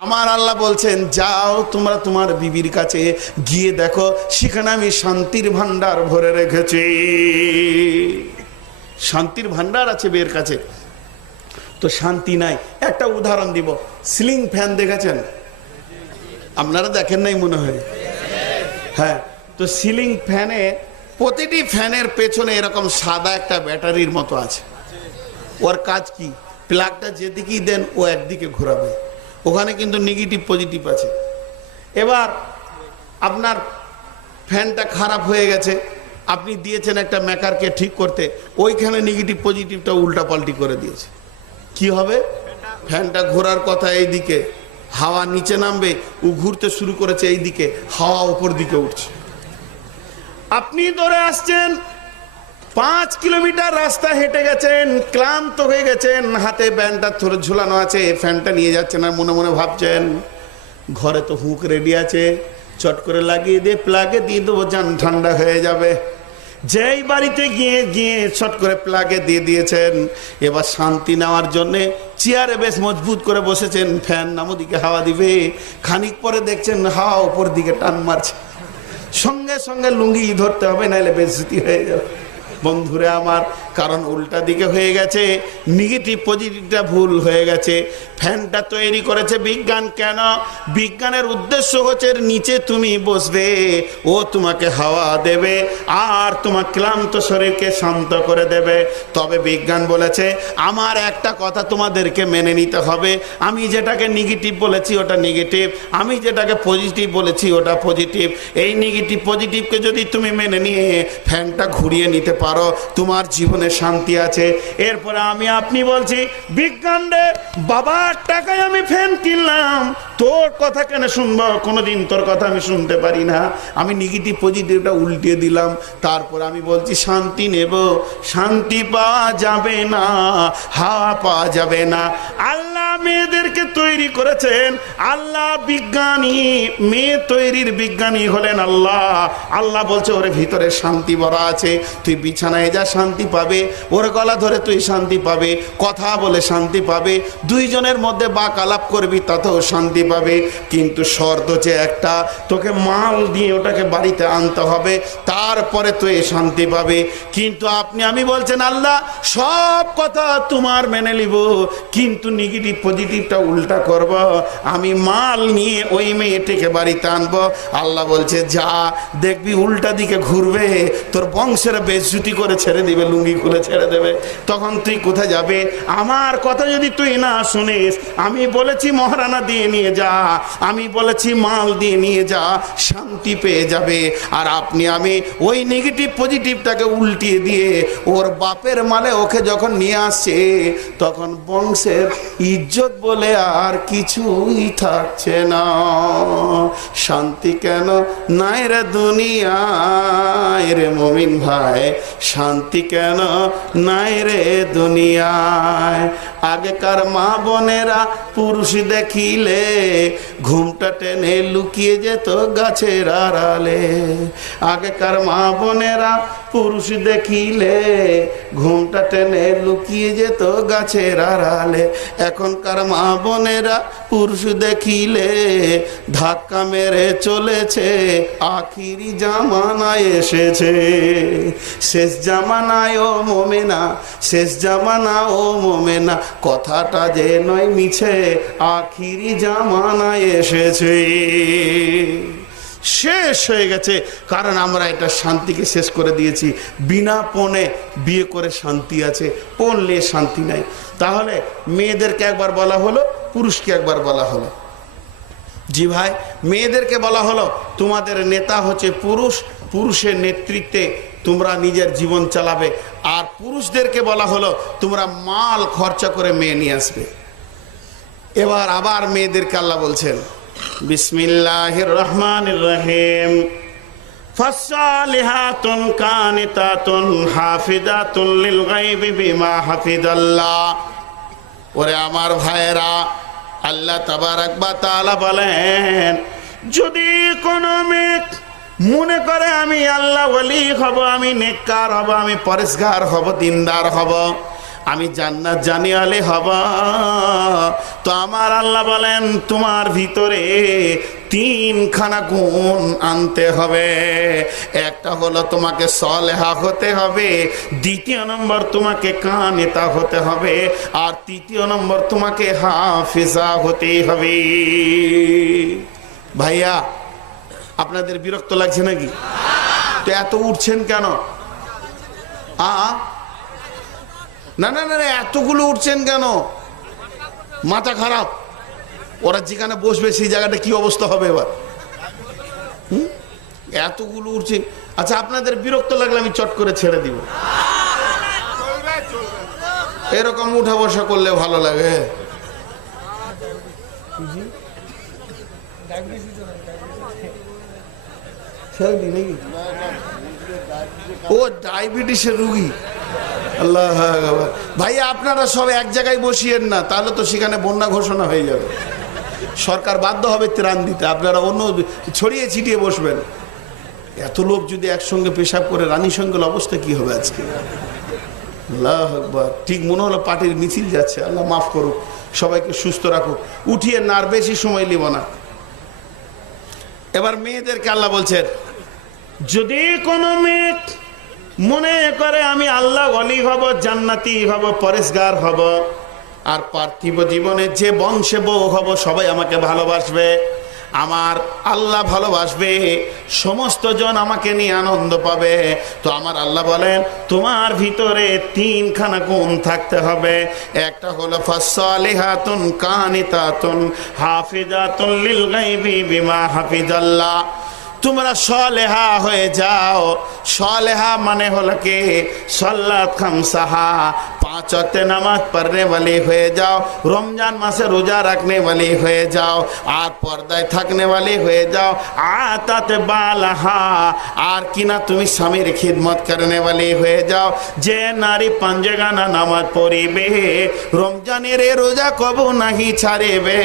আমার আল্লাহ বলছেন, যাও তোমরা তোমার বিবির কাছে গিয়ে দেখো, সেখানে আমি শান্তির ভান্ডার ভরে রেখেছি। শান্তির ভান্ডার আছে বিয়ের কাছে, তো শান্তি নাই। একটা উদাহরণ দিব, সিলিং ফ্যান দেখেছেন আপনারা? দেখেন নাই মনে হয়। হ্যাঁ, তো সিলিং ফ্যানে প্রতিটি ফ্যানের পেছনে এরকম সাদা একটা ব্যাটারির মতো আছে। ওর কাজ কি? প্লাগটা যেদিকেই দেন ও একদিকে ঘোরাবে। ওখানে কিন্তু নেগেটিভ পজিটিভ আছে। এবার আপনার ফ্যানটা খারাপ হয়ে গেছে, আপনি দিয়েছেন একটা মেকারকে ঠিক করতে, ওইখানে নেগেটিভ পজিটিভটা উল্টাপাল্টি করে দিয়েছে। কি হবে? ফ্যানটা ঘোরার কথা এইদিকে, হাওয়া নিচে নামবে, ও ঘুরতে শুরু করেছে এইদিকে, হাওয়া উপর দিকে উঠছে। আপনি ধরে আসছেন, 5 কিলোমিটার রাস্তা হেঁটে গেছেন, ক্লান্ত হয়ে গেছেন, হাতে ব্যান্ডটা ধরে ঝুলানো আছে, ফ্যানটা নিয়ে যাচ্ছেন আর মনে মনে ভাবছেন ঘরে তো হুক রেডি আছে, চট করে লাগিয়ে দিয়ে প্লাগে দিয়ে দেবো, যান ঠান্ডা হয়ে যাবে। যেই বাড়িতে গিয়ে চট করে প্লাগে দিয়ে দিয়েছেন, এবার শান্তি নেওয়ার জন্যে চেয়ারে বেশ মজবুত করে বসেছেন, ফ্যান নামো দিকে হাওয়া দিবে। খানিক পরে দেখছেন হাওয়া উপর দিকে টান মারছে, সঙ্গে সঙ্গে লুঙ্গি ধরতে হবে, নাহলে বেজ্জতি হয়ে যাবে। বন্ধুরে আমার, কারণ উল্টা দিকে হয়ে গেছে, নেগেটিভ পজিটিভটা ভুল হয়ে গেছে। ফ্যানটা তৈরি করেছে বিজ্ঞান। কেন? বিজ্ঞানের উদ্দেশ্য হচ্ছে নিচে তুমি বসবে, ও তোমাকে হাওয়া দেবে আর তোমার ক্লান্ত শরীরকে শান্ত করে দেবে। তবে বিজ্ঞান বলেছে আমার একটা কথা তোমাদেরকে মেনে নিতে হবে, আমি যেটাকে নেগেটিভ বলেছি ওটা নেগেটিভ, আমি যেটাকে পজিটিভ বলেছি ওটা পজিটিভ। এই নেগেটিভ পজিটিভকে যদি তুমি মেনে নিয়ে ফ্যানটা ঘুরিয়ে নিতে পারো, তোমার জীবনে শান্তি আছে। এরপরে আমি আপনি বলছি, বিজ্ঞান রে বাবার টাকায় আমি ফ্যান কিনলাম, তোর কথা কেন শুনবো? কোনোদিন তোর কথা আমি শুনতে পারি না। আমি নেগেটিভ পজিটিভটা উল্টিয়ে দিলাম। তারপর আমি বলছি শান্তি নেব, শান্তি পাওয়া যাবে না, হাওয়া পাওয়া যাবে না। আল্লাহ মেয়েদেরকে তৈরি করেছেন, আল্লাহ বিজ্ঞানী, মেয়ে তৈরির বিজ্ঞানী হলেন আল্লাহ। আল্লাহ বলছে ওর ভিতরে শান্তি ভরা আছে, তুই বিছানায় যা শান্তি পাবে, ওর গলা ধরে তুই শান্তি পাবে, কথা বলে শান্তি পাবে, দুইজনের মধ্যে বাক আলাপ করবি তাতেও শান্তি পাবে। কিন্তু শর্ত যে একটা, তোকে মাল দিয়ে ওটাকে বাড়িতে আনতে হবে, তারপরে তুই শান্তি পাবে। কিন্তু আমি বলছেন আল্লাহ সব কথা তোমার মেনে নিব, কিন্তু নেগেটিভ পজিটিভটা উল্টা করব, আমি মাল নিয়ে ওই মেয়েটিকে বাড়িতে আনবো। আল্লাহ বলছে যা, দেখবি উল্টা দিকে ঘুরবে, তোর বংশের বেজ্জতি করে ছেড়ে দিবে, লুঙ্গি খুলে ছেড়ে দেবে। তখন তুই কোথায় যাবে? আমার কথা যদি তুই না শুনিস, আমি বলেছি মহারানা দিয়ে নিয়ে যা, আমি বলেছি মাল দিয়ে নিয়ে যা, শান্তি পেয়ে যাবে। আর আমি ওই নেগেটিভ পজিটিভটাকে উল্টিয়ে দিয়ে ওর বাপের মালে ওকে যখন নিয়ে আসছে, তখন বংশের ইজ্জত বলে আর কিছুই থাকছে না। শান্তি কেন নাই রে দুনিয়ায় রে মুমিন ভাই, শান্তি কেন নাই রে দুনিয়ায়। আগেকার মা বোনেরা পুরুষ দেখিলে ঘুমটা টেনে লুকিয়ে যেত গাছের আড়ালে। আগেকার মা বোনেরা পুরুষ দেখিলে ঘুমটা টেনে লুকিয়ে যেত গাছের আড়ালে। এখনকার মা বোনেরা পুরুষ দেখিলে ধাক্কা মেরে চলেছে, আখিরি জামানায় এসেছে। শেষ জামানায় ও মোমেনা, শেষ জামানা ও মোমেনা, কথাটা যে নয় মিছে, আখিরি জামানায় এসেছে। শেষ হয়ে গেছে, কারণ আমরা এটা শান্তিকে শেষ করে দিয়েছি। বিনা পণে বিয়ে করে শান্তি আছে, পণ নিয়ে শান্তি নাই। তাহলে মেয়েদেরকে একবার বলা হলো, পুরুষকে একবার বলা হলো। জি ভাই, মেয়েদেরকে বলা হলো তোমাদের নেতা হচ্ছে পুরুষ, পুরুষের নেতৃত্বে তোমরা নিজের জীবন চালাবে। আর পুরুষদেরকে বলা হলো তোমরা মাল খরচা করে মেয়ে নিয়ে আসবে। এবার আবার মেয়েদেরকে আল্লাহ বলছেন, বিসমিল্লাহির রহমানির রহিম, ফাসসালিহাতুন কানিতাতুন হাফিজাতুন লিল গায়বি বিমা হাফিজাল্লাহ। ওরে আমার ভাইয়েরা, আল্লাহ তাবারাক ওয়া তাআলা বলেন, যদি কোনো মেয়ে মনে করে আমি আল্লাহ ওয়ালি হব, আমি নেককার হব, আমি পরেশগার হব, দিনদার হব, আমি জান্নাত জানি আলে হবা। তো আমার আল্লাহ বলেন তোমার ভিতরে তিনখানা গুণ আনতে হবে। একটা হলো তোমাকে সলেহা হতে হবে, দ্বিতীয় নম্বর তোমাকে কানেতা হতে হবে, আর তৃতীয় নম্বর তোমাকে হাফিজা হতে হবে। ভাইয়া আপনাদের বিরক্ত লাগছে নাকি? তো এত উঠছেন কেন? না না না, এতগুলো উঠছেন কেন? মাথা খারাপ? ওরা যেখানে বসবে সেই জায়গাটা কি অবস্থা হবে এবার? এতগুলো উঠছে। আচ্ছা আপনাদের বিরক্ত লাগলে আমি চট করে ছেড়ে দিব। এরকম উঠা বসা করলে ভালো লাগে। ও ডায়াবেটিসের রুগী। আল্লাহ ভাইয়া আপনারা সব এক জায়গায় বসিয়েন না, তাহলে তো সেখানে বন্যা ঘোষণা হয়ে যাবে। সরকার বাধ্য হবে ত্রাণ দিতে, আপনারা অন্য ছড়িয়ে ছিটিয়ে বসবেন। এত লোক যদি একসঙ্গে পেশাব করে রানীসঙ্গের অবস্থা কি হবে আজকে? আল্লাহ আকবার। ঠিক মনে হলো পার্টির মিছিল যাচ্ছে। আল্লাহ মাফ করুক, সবাইকে সুস্থ রাখুক। উঠিয়ে না, আর বেশি সময় নিব না। এবার মেয়েদেরকে আল্লাহ বলছেন, যদি কোনো মেয়ে মনে করে আমি আল্লাহ ওয়ালি হব, জান্নাতি হব, পরেশগার হব, আর পার্থিব জীবনে যে বংশে বউ হব সবাই আমাকে ভালোবাসবে, আমার আল্লাহ ভালোবাসবে, সমস্ত জন আমাকে নিয়ে আনন্দ পাবে, তো আমার আল্লাহ বলেন তোমার ভিতরে তিনখানা গুণ থাকতে হবে। একটা হলো ফাসসালিহাতুন কানিতাতুন হাফিজাতুন লিল গায়বি বিমা হাফিজাল্লাহ। তোমরা সলেহা হয়ে যাও। সলেহা মানে হলো কি? সাল্লাত খামসাহা, 5 ওয়াক্ত নামাজ পড়নে वाली হয়ে যাও, রমজান মাসে রোজা রাখনে वाली হয়ে যাও, আর পর্দায় থাকনে वाली হয়ে যাও। আতাত বালাহা, আর কিনা তুমি স্বামীর খিদমত করনে वाली হয়ে যাও। যে নারী পাঞ্জেগানা নামাজ পড়িবে, রমজানের রোজা কবু নাহি ছাড়িবে,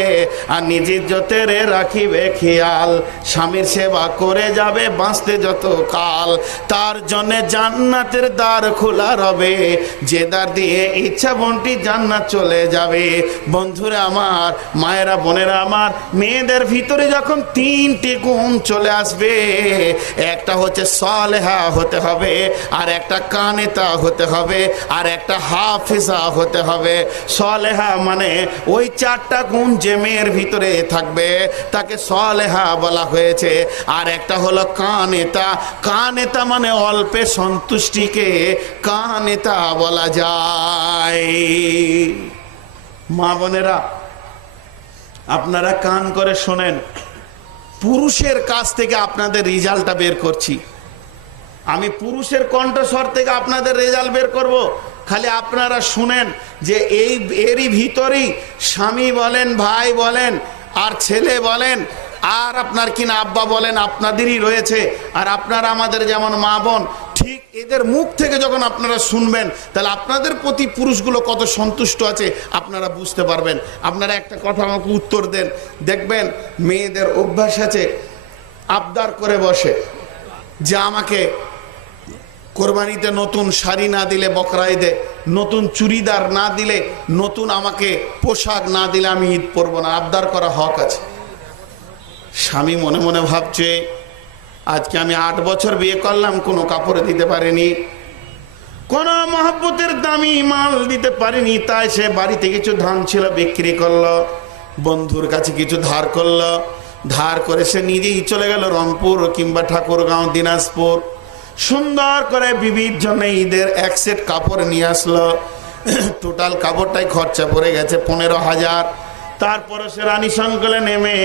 আর নিজের ইজ্জতের রাখিবে খেয়াল, স্বামীর সেবা করে যাবে বাঁচতে যত কাল, তার জন্য জান্নাতের দ্বার খোলা রবে, যে দ্বার দিয়ে ইচ্ছা বন্টি জান্নাত চলে যাবে। বন্ধুরা আমার, মায়েরা বোনেরা আমার, মেয়েদের ভিতরে যখন 3টি গুণ চলে আসবে, একটা হচ্ছে সালেহা হতে হবে, আর একটা কানেতা হতে হবে, আর একটা হাফিজা হতে হবে। সালেহা মানে ওই 4টা গুণ যে মেয়ের ভিতরে থাকবে তাকে সালেহা বলা হয়েছে। আর একটা হলো কানেতা। কানেতা মানে অল্পে সন্তুষ্টিকে কানেতা বলা যায়। মা বোনেরা আপনারা কান করে শোনেন, পুরুষের কাছ থেকে আপনাদের রেজাল্টটা বের করছি আমি। পুরুষের কণ্ঠস্বর থেকে আপনাদের রেজাল্ট বের করব। খালি আপনারা শুনেন যে এরই ভিতরেই স্বামী বলেন, ভাই বলেন, আর ছেলে বলেন, আর আপনার কিনা আব্বা বলেন, আপনাদেরই রয়েছে। আর আপনারা আমাদের যেমন মা বোন, ঠিক এদের মুখ থেকে যখন আপনারা শুনবেন, তাহলে আপনাদের প্রতি পুরুষগুলো কত সন্তুষ্ট আছে আপনারা বুঝতে পারবেন। আপনারা একটা কথা আমাকে উত্তর দেন। দেখবেন মেয়েদের অভ্যাস আছে আবদার করে বসে যে আমাকে কোরবানিতে নতুন শাড়ি না দিলে, বকরা ঈদে নতুন চুড়িদার না দিলে, নতুন আমাকে পোশাক না দিলে আমি ঈদ পরবো না। আবদার করা হক আছে। স্বামী মনে মনে ভাবছে আজকে আমি 8 বছর বিয়ে করলাম, কোনো কাপড় দিতে পারিনি, কোনো মহব্বতের দামি মাল দিতে পারিনি, তাই সে বাড়িতে কিছু ধান ছিল বিক্রি করলো, বন্ধুর কাছে কিছু ধার করলো, ধার করে সে নিজেই চলে গেল রংপুর কিংবা ঠাকুরগাঁও, দিনাজপুর। সুন্দর করে বিবির জন্য ঈদের 1 সেট কাপড় নিয়ে আসলো। টোটাল কাপড়টাই খরচা পড়ে গেছে 15,000। তারপরে সে রানীশঙ্কলে নেমে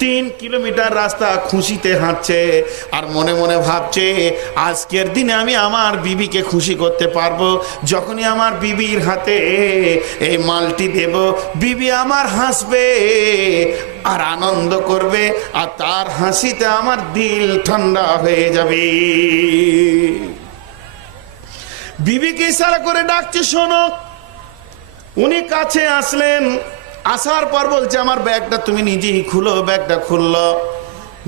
3 কিলোমিটার রাস্তা খুশিতে হাঁটছে, আর মনে মনে ভাবছে আজকের দিনে আমি আমার বিবিকে খুশি করতে পারবো। যখনই আমার বিবির হাতে এই মালটি দেব, বিবি আমার হাসবে আর আনন্দ করবে, আর তার হাসিতে আমার দিল ঠান্ডা হয়ে যাবে। বিবিকে ইশারা করে ডাকছে, শোনো। উনি কাছে আসলেন। আসার পর বলছে আমার ব্যাগটা তুমি নিজেই খুলো। ব্যাগটা খুললো,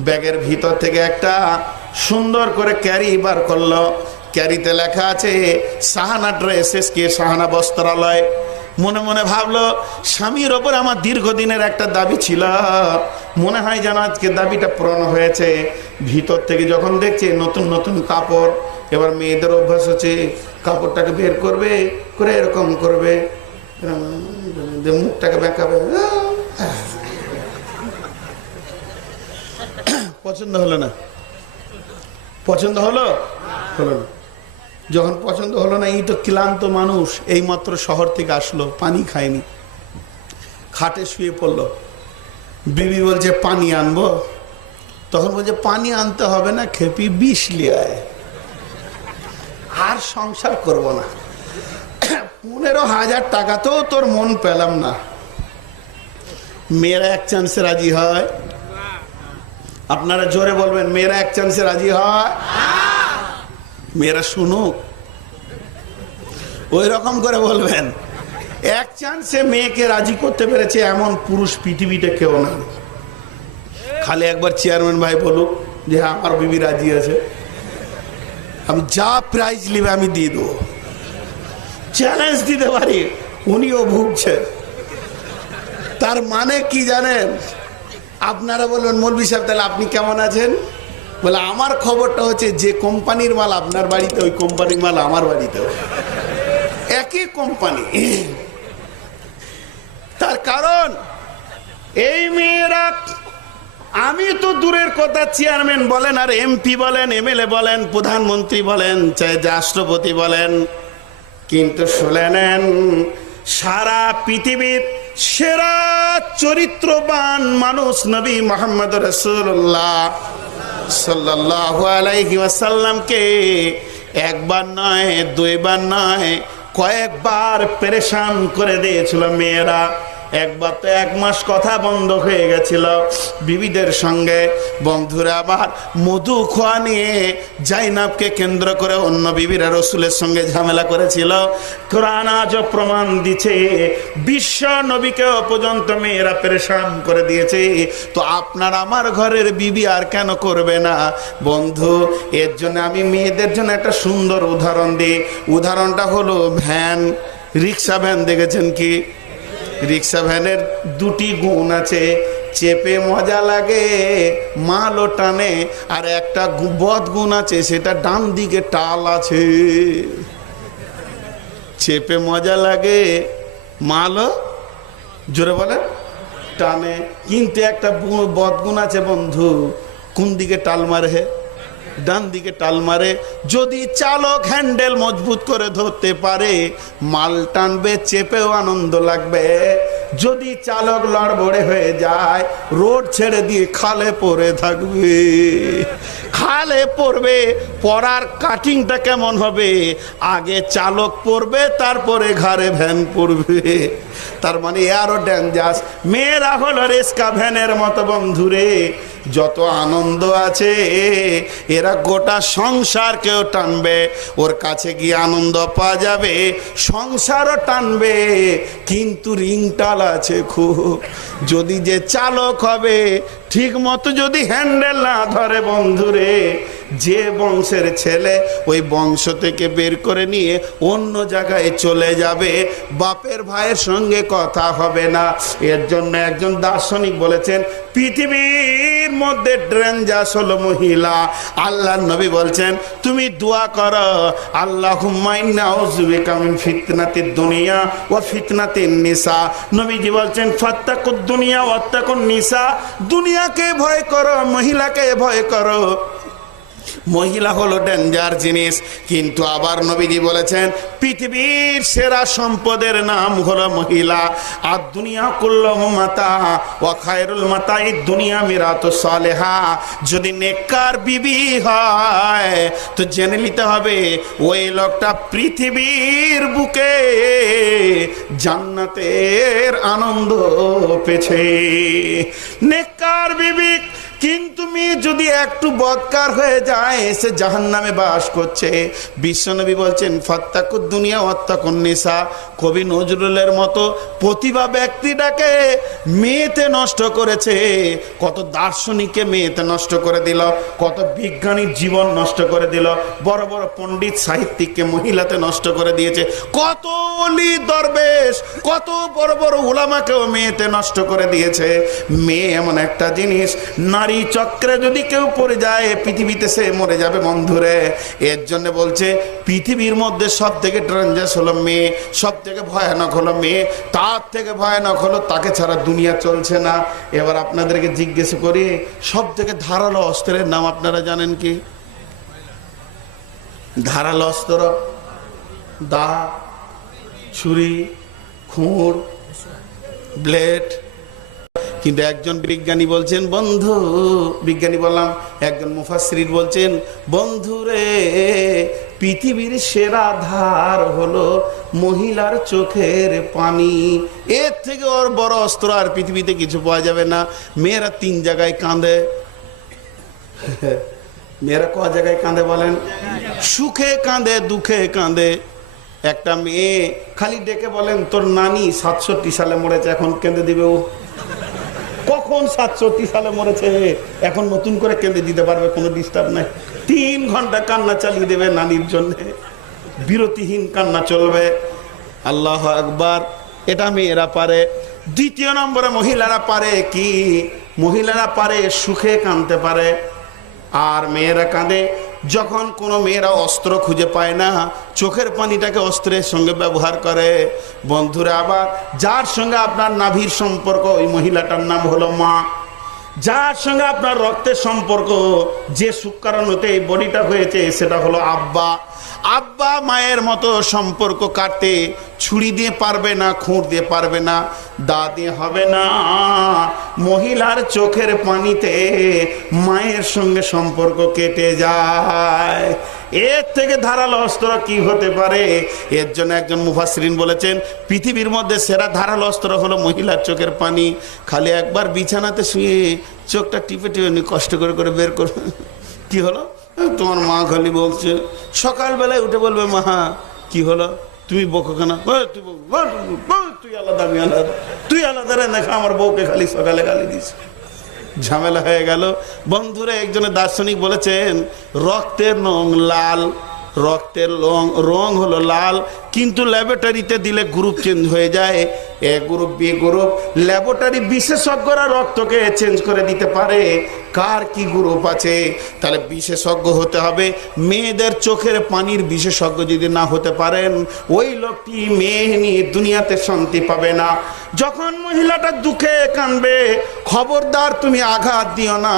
ব্যাগের ভিতর থেকে একটা সুন্দর করে ক্যারি বার করলো। ক্যারিতে লেখা আছে সাহানা ড্রেসেস কে সাহানা বস্ত্রালয়। মনে মনে ভাবলো স্বামীর ওপর আমার দীর্ঘদিনের একটা দাবি ছিল, মনে হয় যেন আজকে দাবিটা পূরণ হয়েছে। ভিতর থেকে যখন দেখছে নতুন নতুন কাপড়, এবার মেয়েদের অভ্যাস হচ্ছে কাপড়টাকে বের করবে করে এরকম করবে, মুখটাকে বেঁকাবে। পছন্দ হলো না, পছন্দ হলো হলো না। যখন পছন্দ হলো না, এই তো ক্লান্ত মানুষ, এইমাত্র শহর থেকে আসলো, পানি খায়নি, খাটে শুয়ে পড়লো। বিবি বলছে পানি আনবো, তখন বলছে পানি আনতে হবে না, খেপি বিষ লিয়ায়, আর সংসার করব না। 15,000 টাকা তো তোর মন পেলাম না। মেয়েরা এক চান্সে রাজি হয়? আপনারা জোরে বলবেন, মেয়েরা এক চান্সে রাজি হয়? মেয়েরা শুনুক, ওই রকম করে বলবেন। এক চান্সে মেয়েকে রাজি করতে পেরেছে এমন পুরুষ পৃথিবীতে কেউ নাই। খালি একবার চেয়ারম্যান ভাই বলুক যে হ্যাঁ আমার বিবি রাজি আছে, আমি যা প্রাইজ নিবে আমি দিয়ে দেবো, চ্যালেঞ্জ দিতে পারি। উনিও ভুগছেন। তার মানে কি জানেন? আপনারা বলবেন মৌলভী সাহেব তাহলে আপনি কেমন আছেন? বলে আমার খবরটা হচ্ছে যে কোম্পানির মাল আপনার বাড়িতে, ওই কোম্পানির মাল আমার বাড়িতেও, একই কোম্পানি। তার কারণ এই মেয়েরা, আমি তো দূরের কথা চেয়ারম্যান বলেন আর এমপি বলেন, এমএলএ বলেন, প্রধানমন্ত্রী বলেন, চাই রাষ্ট্রপতি বলেন, কিন্তু শুনে নেন, সারা পৃথিবীর সেরা চরিত্রবান মানুষ নবী মুহাম্মদ রাসূলুল্লাহ সাল্লাল্লাহু আলাইহি ওয়াসাল্লামকে একবার নয়, দুইবার নয়, কয়েকবার পেরেশান করে দিয়েছিল মেয়েরা। একবার তো 1 মাস কথা বন্ধ হয়ে গেছিল বিবিদের সঙ্গে। বন্ধুরা আবার মধু খোয়া নিয়ে জাইনাবকে কেন্দ্র করে অন্য বিবিরা রসুলের সঙ্গে ঝামেলা করেছিল। কোরআন আজও প্রমাণ দিচ্ছে, বিশ্ব নবীকেও পর্যন্ত মেয়েরা পেরেশান করে দিয়েছে। তো আপনার আমার ঘরের বিবি আর কেন করবে না? বন্ধু, এর জন্য আমি মেয়েদের জন্য একটা সুন্দর উদাহরণ দিই। উদাহরণটা হলো ভ্যান, রিক্সা ভ্যান। দেখেছেন কি? রিক্সা ভ্যানের 2টি গুণ আছে, চেপে মজা লাগে, মালও টানে, আর একটা বদ গুণ আছে, সেটা ডান দিকে টাল আছে। চেপে মজা লাগে, মালও জোরে বলে টানে, কিন্তু একটা বদগুণ আছে বন্ধু। কোন দিকে টাল মারে? ডান দিকে টাল মারে। যদি চালক হ্যান্ডেল মজবুত করে ধরতে পারে, মাল টানবে, চেপেও আনন্দ লাগবে। যদি চালক লড়বড়ে হয়ে যায়, রোড ছেড়ে দিয়ে খালে পড়ে থাকবে। খালে পড়বে, পড়ার কাটিংটা কেমন হবে? আগে চালক পড়বে, তারপরে ঘাড়ে ভ্যান পড়বে। তার মানে আরো ডেঞ্জারাস। মেয়েরা হলো রিক্সা ভ্যানের মতো বন্ধুরে। যত আনন্দ আছে, এরা গোটা সংসারকেও টানবে। ওর কাছে গিয়ে আনন্দ পাওয়া যাবে, সংসারও টানবে, কিন্তু রিংটাল আছে খুব। যদি যে চালক হবে, ঠিক মতো যদি হ্যান্ডেল না ধরে বন্ধুরে, যে বংশের ছেলে ওই বংশ থেকে বের করে নিয়ে অন্য জায়গায় চলে যাবে, বাপের ভাইয়ের সঙ্গে কথা হবে না। এর জন্য একজন দার্শনিক বলেছেন, পৃথিবীর মধ্যে ডেঞ্জারাস হলো মহিলা। আল্লাহর নবী বলছেন, তুমি দোয়া করো, আল্লাহুম্মা ইন্না আউযু বিকা মিন ফিতনাতিদ দুনিয়া ওয়া ফিতনাতিন নিসা। নবীজি বলছেন, ফাত্তাকুদ দুনিয়া ওয়াত্তাকুন নিসা। দুনিয়াকে ভয় করো, মহিলাকে ভয় করো। মহিলা হলো ডেঞ্জার জিনিস। কিন্তু আবার নবীজি বলেছেন, পৃথিবীর সেরা সম্পদের নাম হলো মহিলা। আর দুনিয়া কুল্লুহু মাতা ওয়া খায়রুল মাতাই দুনিয়া মিরাতুস সালেহা। যদি নেককার বিবি হয়, তো জেনে নিতে হবে ওই লোকটা পৃথিবীর বুকে জান্নাতের আনন্দ পেয়েছে। নেককার বিবি। কিন্তু মেয়ে যদি একটু বদকার হয়ে যায়, দুনিয়ায় এসে জাহান্নামে বাস করছে। বিশ্বনবী বলছেন ফাত্তাকুদ দুনিয়া ওয়াত্তাকুন নিসা। কবি নজরুলের মতো প্রতিভা ব্যক্তিটাকে মেয়েতে নষ্ট করেছে, কত দার্শনিককে মেয়েতে নষ্ট করে দিল, কত বিজ্ঞানীর জীবন নষ্ট করে দিল, বড় বড় পণ্ডিত সাহিত্যিককে মহিলাতে নষ্ট করে দিয়েছে, কত অলি দরবেশ কত বড় বড় উলামাকেও মেয়েতে নষ্ট করে দিয়েছে। মেয়ে এমন একটা জিনিস, নারী চক্রে যদি কেউ পড়ে যায় পৃথিবীতে সে মরে যাবে বন্ধুরে। এর জন্য বলছে পৃথিবীর মধ্যে সব থেকে ডেঞ্জারাস হলো মেয়ে, সব থেকে ভয়ানক হলো মেয়ে, তার থেকে ভয়ানক হলো তাকে ছাড়া দুনিয়া চলছে না। এবার আপনাদেরকে জিজ্ঞেস করি, সব থেকে ধারালো অস্ত্রের নাম আপনারা জানেন কি? ধারালো অস্ত্র, দা, ছুরি, খুঁড়, ব্লেড। কিন্তু একজন বিজ্ঞানী বলছেন বন্ধু, বিজ্ঞানী বললাম একজন মুফাসসির বলছেন বন্ধুরে, পৃথিবীর সেরা ধার হলো মহিলার চোখের পানি। এর থেকে ওর বড় অস্ত্র আর পৃথিবীতে কিছু পাওয়া যাবে না। মেয়েরা 3 জায়গায় কাঁদে। মেয়েরা ক জায়গায় কাঁদে বলেন? সুখে কাঁদে, দুঃখে কাঁদে। একটা মেয়ে খালি ডেকে বলেন তোর নানি 67 সালে মরেছে, এখন কেঁদে দিবে ও? কখন 67 সালে মরেছে এখন নতুন করে কেঁদে দিতে পারবে? কোনো ডিস্টার্ব নাই। 3 ঘন্টা কান্না চালিয়ে দেবে নানির জন্য, বিরতিহীন কান্না চলবে। আল্লাহ আকবার। এটা মেয়েরা পারে। দ্বিতীয় নম্বরে মহিলারা পারে কি? মহিলারা পারে সুখে কাঁদতে পারে। আর মেয়েরা কাঁদে যখন কোনো মেয়েরা অস্ত্র খুঁজে পায় না, চোখের পানিটাকে অস্ত্রের সঙ্গে ব্যবহার করে। বন্ধুরা, আবার যার সঙ্গে আপনার নাভির সম্পর্ক ওই মহিলাটার নাম হলো মা। যার সঙ্গে আপনার রক্তের সম্পর্ক, যে শুক্রাণুতে এই বডিটা হয়েছে সেটা হলো আব্বা। আব্বা মায়ের মতো সম্পর্ক কাটতে ছুরি দিয়ে পারবে না, খুঁড় দিয়ে পারবে না, দা দিয়ে হবে না। মহিলার চোখের পানিতে মায়ের সঙ্গে সম্পর্ক কেটে যায়। এর থেকে ধারালো অস্ত্র কি হতে পারে? এর জন্য একজন মুফাসসিরিন বলেছেন পৃথিবীর মধ্যে সেরা ধারালো অস্ত্র হলো মহিলার চোখের পানি। খালি একবার বিছানাতে শুয়ে চোখটা টিপে টিপে কষ্ট করে করে বের করবে। কি হলো? তোমার মা খালি বলছে। সকালবেলায় উঠে বলবে মা কি হলো? তুমি বকো কেন? তুই আলাদা, আমি আলাদা, তুই আলাদা রে, দেখা আমার বউকে খালি সকালে গালি দিস। ঝামেলা হয়ে গেল। বন্ধুরা, একজনের দার্শনিক বলেছেন রক্তের রং লাল, রক্তের রং হলো লাল, কিন্তু ল্যাবরেটরিতে দিলে গ্রুপ চেঞ্জ হয়ে যায়, এ গ্রুপ বি গ্রুপ। ল্যাবরেটরি বিশেষজ্ঞরা রক্তকে চেঞ্জ করে দিতে পারে কার কি গ্রুপ আছে। তাহলে বিশেষজ্ঞ হতে হবে। মেয়েদের চোখের পানির বিশেষজ্ঞ যদি না হতে পারেন, ওই লোকটি মেয়ে নিয়ে দুনিয়াতে শান্তি পাবে না। যখন মহিলাটা দুঃখে কাঁদবে, খবরদার তুমি আঘাত দিও না,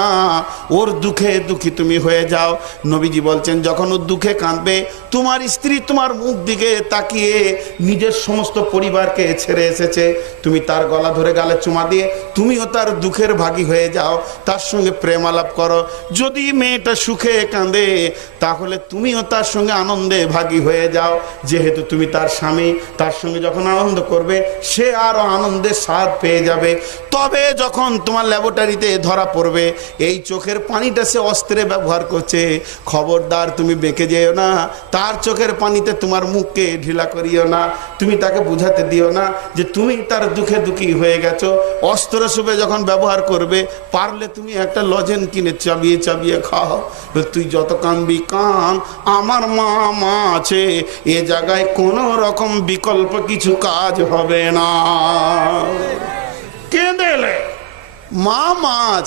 ওর দুঃখে দুঃখী তুমি হয়ে যাও। নবীজি বলছেন যখন ও দুঃখে কাঁদবে, তোমার স্ত্রী তোমার মুখ দিকে তাকিয়ে নিজের সমস্ত পরিবারকে ছেড়ে এসেছে, তুমি তার গলা ধরে গালে চুমা দিয়ে তুমিও তার দুঃখের ভাগী হয়ে যাও, তার সঙ্গে প্রেম আলাপ করো। যদি মেয়েটা সুখে কাঁদে, তাহলে তুমিও তার সঙ্গে আনন্দে ভাগী হয়ে যাও। যেহেতু তুমি তার স্বামী, তার সঙ্গে যখন আনন্দ করবে, সে আরো আনন্দের স্বাদ পেয়ে যাবে। তবে যখন তোমার ল্যাবরেটরিতে ধরা পড়বে এই চোখের পানিটা সে অস্ত্রে ব্যবহার করছে, খবরদার তুমি বেঁকে যেও না, তার চোখের পানিতে তোমার মুখকে ঢিলা করিও না, তুমি তাকে বুঝাতে দিও না যে তুমি তার দুঃখে দুঃখী হয়ে গেছো। অস্ত্র হিসেবে যখন ব্যবহার করবে, পারলে তুমি একটা লজেন কিনে চাবিয়ে চাবিয়ে খাও। তুই যত কাঁদবি কান, আমার মা মা আছে, এ জায়গায় কোনো রকম বিকল্প কিছু কাজ হবে না। কেঁদেলে মা মাছ,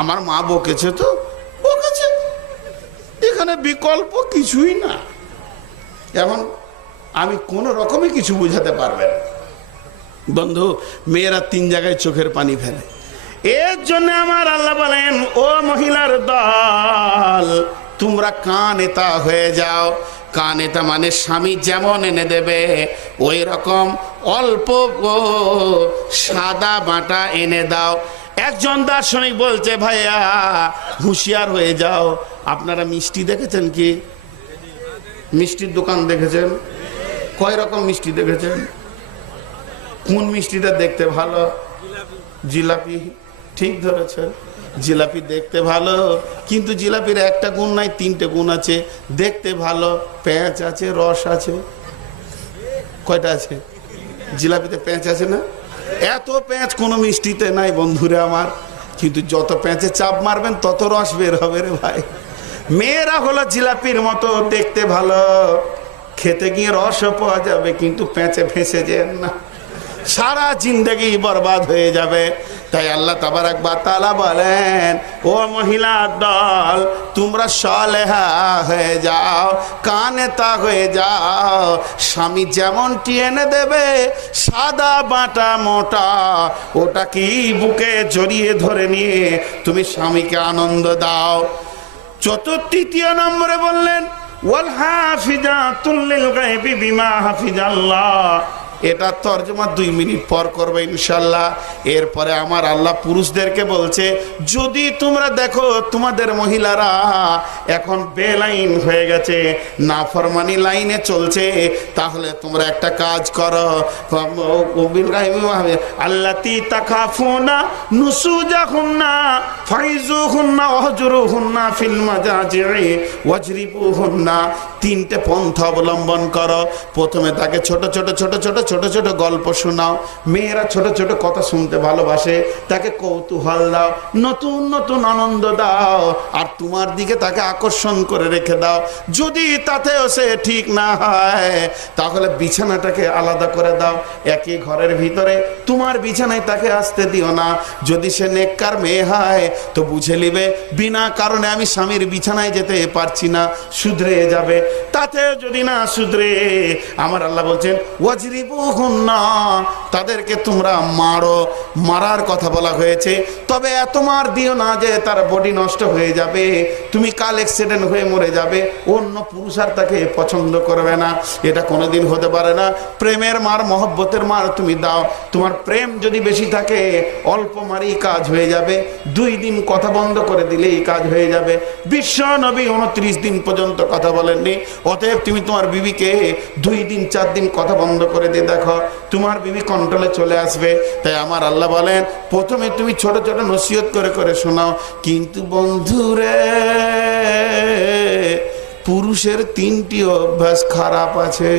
আমার মা বকেছে তো বকেছে, এখানে বিকল্প কিছুই না। এখন আমি কোনো রকমই কিছু বুঝাতে পারবেন। বন্ধু, মেয়েরা 3 জায়গায় চোখের পানি ফেলে। এর জন্য আমার আল্লাহ বলেন, ও মহিলার দল, তোমরা কানেতা হয়ে যাও। কানেতা মানে স্বামী যেমন এনে দেবে ওই রকম অল্প সাদা বাটা এনে দাও। একজন দার্শনিক বলছে ভাইয়া হুঁশিয়ার হয়ে যাও। আপনারা মিষ্টি দেখেছেন কি? মিষ্টির দোকান দেখেছেন? কয় রকম মিষ্টি দেখেছেন? কোন মিষ্টিটা দেখতে ভালো? জিলাপি। ঠিক ধরেছে। জিলাপি দেখতে ভালো, কিন্তু জিলাপির একটা গুণ নাই, তিনটে গুণ আছে। দেখতে ভালো, পেঁচ আছে, রস আছে। কয়টা আছে? জিলাপিতে পেঁচ আছে না? এত পেঁচ কোনো মিষ্টিতে নাই বন্ধুরে আমার, কিন্তু যত পেঁচে চাপ মারবেন তত রস বের হবে রে ভাই। মেয়েরা হলো জিলাপির মতো, দেখতে ভালো, খেতে গিয়ে রসও পাওয়া যাবে, কিন্তু পেঁচে ফেঁসে যেন না, সারা জিন্দগি বরবাদ হয়ে যাবে। তাই আল্লাহ তাবারাক ওয়া তাআলা বলেন, ও মহিলার দল, তোমরা সালেহা হয়ে যাও, কানেতা হয়ে যাও। স্বামী যেমনটি এনে দেবে, সাদা বাটা মোটা, ওটা কি বুকে জড়িয়ে ধরে নিয়ে তুমি স্বামীকে আনন্দ দাও। তৃতীয় নম্বরে বললেন, ওয়াল হাফিজাতুল লিল গায়বি বিমা হাফিজাল্লাহ। এটা তর্জমা 2 মিনিট পর করবে ইনশাল্লাহ। এরপরে আমার আল্লাহ পুরুষদেরকে বলছে, যদি তোমরা দেখো তোমাদের মহিলারা এখন বেলাইন হয়ে গেছে, নাফরমানি লাইনে চলছে, তাহলে তোমরা একটা কাজ করো, আল্লাতী তাখাফুনা নুসুজাহুন্না ফাইজুহুন্না ওয়াহজুরুহুন্না ফিল মাজাজি'i ওয়াজরিবুহুন্না। 3টে পন্থা অবলম্বন করো। প্রথমে তাকে ছোট ছোট ছোট ছোট ছোট ছোট গল্প শোনাও। মেয়েরা ছোট ছোট কথা শুনতে ভালোবাসে, তাকে কৌতূহল দাও, নতুন নতুন আনন্দ দাও, আর তোমার দিকে তাকে আকর্ষণ করে রেখে দাও। যদি তাতেও সে ঠিক না হয়, তাহলে বিছানাটাকে আলাদা করে দাও, একই ঘরের ভিতরে তোমার বিছানায় তাকে আসতে দিও না। যদি সে নেককার মেয়ে হয়, তো বুঝে নিবে বিনা কারণে আমি স্বামীর বিছানায় যেতে পারছি না, শুধরে যাবে। তাতে যদি না শুধরে, আমার আল্লাহ বলছেন, ওয়াজরিবুহুন্না, তাদেরকে তোমরা মারো। মারার কথা বলা হয়েছে, তবে এত মার দিও না যে তার বডি নষ্ট হয়ে যাবে, তুমি কাল অ্যাক্সিডেন্ট হয়ে মরে যাবে, অন্য পুরুষ আর তাকে পছন্দ করবে না। এটা কোনোদিন হতে পারে না। প্রেমের মার, মহব্বতের মার তুমি দাও। তোমার প্রেম যদি বেশি থাকে, অল্প মারি কাজ হয়ে যাবে, 2 দিন কথা বন্ধ করে দিলেই কাজ হয়ে যাবে। বিশ্ব নবী 29 দিন পর্যন্ত কথা বলেননি। অতএব তুমি তোমার বিবিকে 2 দিন 4 দিন কথা বন্ধ করে দিয়ে দেখো, তোমার বিবি কন্ট্রোলে চলে আসবে। তাই আমার আল্লাহ বলেন, প্রথমে তুমি ছোট ছোট নসিহত করে করে শোনাও। কিন্তু বন্ধুরে, পুরুষের 3টি অভ্যাস খারাপ আছে।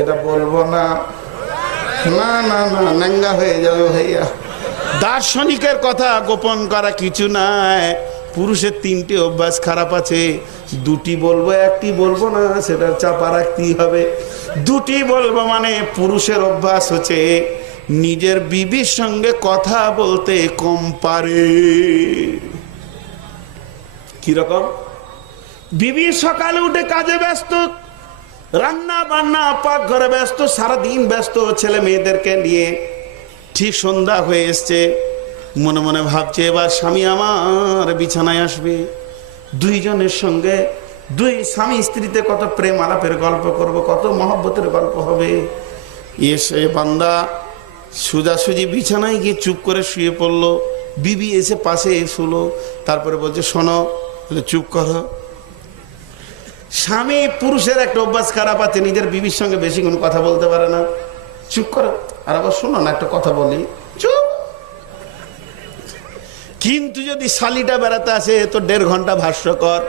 এটা বলবো না, না না না, নাঙ্গা হয়ে যাবে ভাইয়া। দার্শনিকের কথা গোপন করা কিছু নাই। পুরুষের 3টি অভ্যাস খারাপ আছে। 2টি বলবো, 1টি বলবো না, সেটা চাপা রাখতেই হবে। 2টি বলবো। মানে পুরুষের অভ্যাস হচ্ছে নিজের বিবির সঙ্গে কথা বলতে কম পারে। কিরকম? বিবি সকালে উঠে কাজে ব্যস্ত, রান্না বান্না পাক ঘরে ব্যস্ত, সারাদিন ব্যস্ত ছেলে মেয়েদেরকে নিয়ে। ঠিক সন্ধ্যা হয়ে এসছে, মনে মনে ভাবছে এবার স্বামী আমার বিছানায় আসবে। 2 জনের সঙ্গে, 2 স্বামী স্ত্রীতে কত প্রেম আলাপের গল্প করব, কত মহব্বতের গল্প হবে। এসে বান্দা সোজাসুজি বিছানায় গিয়ে চুপ করে শুয়ে পড়লো। বিবি এসে পাশে শুলো, তারপরে বলছে শোনো, চুপ করো। স্বামী পুরুষের একটা অভ্যাস খারাপ আছে, নিজের বিবির সঙ্গে বেশিক্ষণ কথা বলতে পারে না। চুপ করো, আর আবার শোনো না, একটা কথা বলি, চুপ। কিন্তু যদি শালিটা বেড়াতে আসে, তো 1.5 ঘন্টা ভাষ্য কর।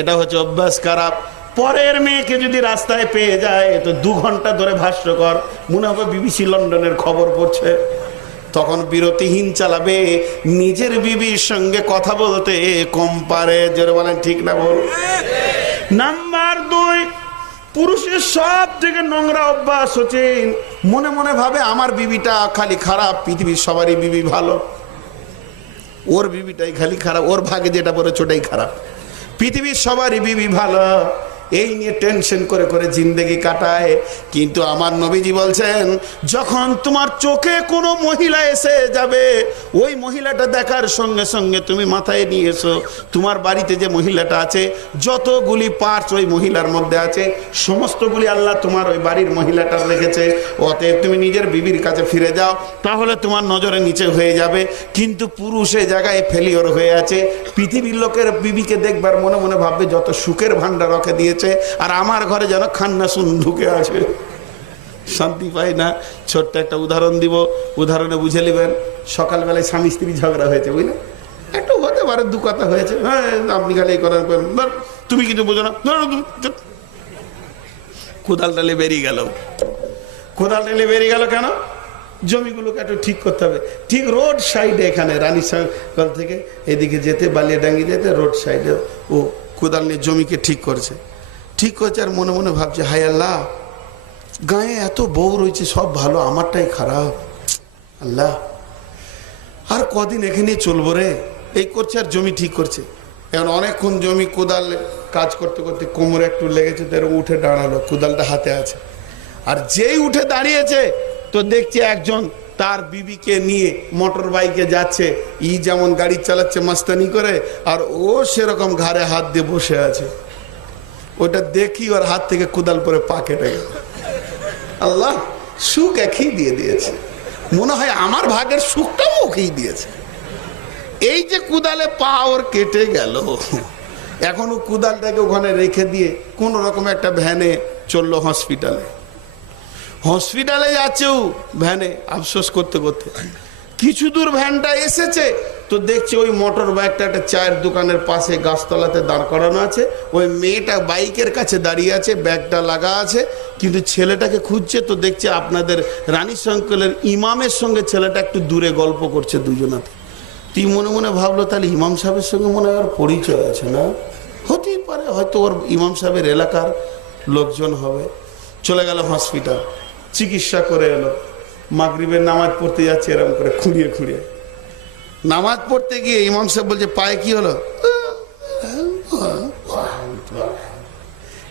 এটা হচ্ছে অভ্যাস খারাপ। পরের মেয়েকে যদি রাস্তায় পেয়ে যায়, তো 2 ঘন্টা ধরে ভাষ্য কর, মনে হবে বিবিসি লন্ডনের খবর পড়ছে। তখন বিরতিহীন চালাবে। নিজের বিবির সঙ্গে কথা বলতে কম পারে। জোরে বলেন ঠিক না বল? নাম্বার 2, পুরুষের সব থেকে নোংরা অভ্যাস হচ্ছে মনে মনে ভাবে আমার বিবিটা খালি খারাপ, পৃথিবীর সবারই বিবি ভালো, ওর বিবিটাই খালি খারাপ, ওর ভাগে যেটা পড়েছে ওটাই খারাপ, পৃথিবীর সবারই বিবি ভালো। এই নিয়ে টেনশন করে করে জিন্দেগি কাটায়। কিন্তু আমার নবীজি বলছেন, যখন তোমার চোখে কোনো মহিলা এসে যাবে, ওই মহিলাটা দেখার সঙ্গে সঙ্গে তুমি মাথায় নিয়ে এসো, তোমার বাড়িতে যে মহিলাটা আছে, যতগুলি পার্টস ওই মহিলার মধ্যে আছে, সমস্তগুলি আল্লাহ তোমার ওই বাড়ির মহিলাটা রেখেছে। অতএব তুমি নিজের বিবির কাছে ফিরে যাও, তাহলে তোমার নজরে নিচে হয়ে যাবে। কিন্তু পুরুষ এই জায়গায় ফেলিওর হয়ে আছে। পৃথিবীর লোকের বিবিকে দেখবার মনে মনে ভাববে যত সুখের ভান্ডার রকে দিয়েছে, আর আমার ঘরে যেন খান্না শুন ঢুকে আছে। শান্তি পায় না। ছোট্ট একটা উদাহরণ দিব, উদাহরণে বুঝে নেবেন। সকালবেলায় স্বামী স্ত্রী ঝগড়া হয়েছে, বুঝলেন, একটু হতে পারে, দু কথা হয়েছে, হ্যাঁ আপনি খালি এই করার পর তুমি কিছু বোঝো না, কোদাল টালে বেরিয়ে গেল। কোদাল টালে বেরিয়ে গেল কেন? জমিগুলোকে একটু ঠিক করতে হবে। ঠিক রোড সাইডে, এখানে রানীশঙ্কর থেকে এদিকে যেতে, বালিয়াডাঙ্গি যেতে, রোড সাইডে ও কোদাল নিয়ে জমিকে ঠিক করছে। ঠিক করছে আর মনে মনে ভাবছে, হায় আল্লাহ, গায়ে এত বউ রয়েছে, সব ভালো, আমারটাই খারাপ। আল্লাহ, আর কদিন এখানে চলবো রে, এই করছে আর জমি ঠিক করছে। এখন অনেকক্ষণ জমি কোদাল কাজ করতে করতে কোমরে একটু লেগেছে, তো এরকম উঠে দাঁড়ালো, কোদালটা হাতে আছে। আর যেই উঠে দাঁড়িয়েছে তো দেখছে একজন তার বিবিকে নিয়ে মোটর বাইকে যাচ্ছে, ই যেমন গাড়ি চালাচ্ছে মাস্তানি করে, আর ও সেরকম ঘাড়ে হাত দিয়ে বসে আছে। ওটা দেখি ওর হাত থেকে কোদাল পরে পা কেটে গেল। আল্লাহ, সুখ একই দিয়ে দিয়েছে, মনে হয় আমার ভাগের সুখটাও ওকেই দিয়েছে। এই যে কোদালে পা ওর কেটে গেল, এখন ও কোদালটাকে ওখানে রেখে দিয়ে কোন রকম একটা ভ্যানে চললো হসপিটালে। হসপিটালে যাচ্ছেও ভ্যানে আফসোস করতে করতে। কিছু দূর ভ্যানটা এসেছে তো দেখছে ওই মোটর বাইকটা একটা চায়ের দোকানের পাশে গাছতলাতে দাঁড় করানো আছে। ওই মেয়েটা বাইকের কাছে দাঁড়িয়ে আছে, ব্যাগটা লাগা আছে, কিন্তু ছেলেটাকে খুঁজছে। তো দেখছে আপনাদের রানীশঙ্করের ইমামের সঙ্গে ছেলেটা একটু দূরে গল্প করছে দুজনাতে। তুই মনে মনে ভাবলো, তাহলে ইমাম সাহেবের সঙ্গে মনে হয় ওর পরিচয় আছে, না হতেই পারে, হয়তো ওর ইমাম সাহেবের এলাকার লোকজন হবে। চলে গেল হসপিটাল, চিকিৎসা করে এলো। মাগরিবের নামাজ পড়তে যাচ্ছে, এরকম করে খুঁড়িয়ে খুঁড়িয়ে নামাজ পড়তে গিয়ে ইমাম সাহেব বলছে, পায়ে কি হলো?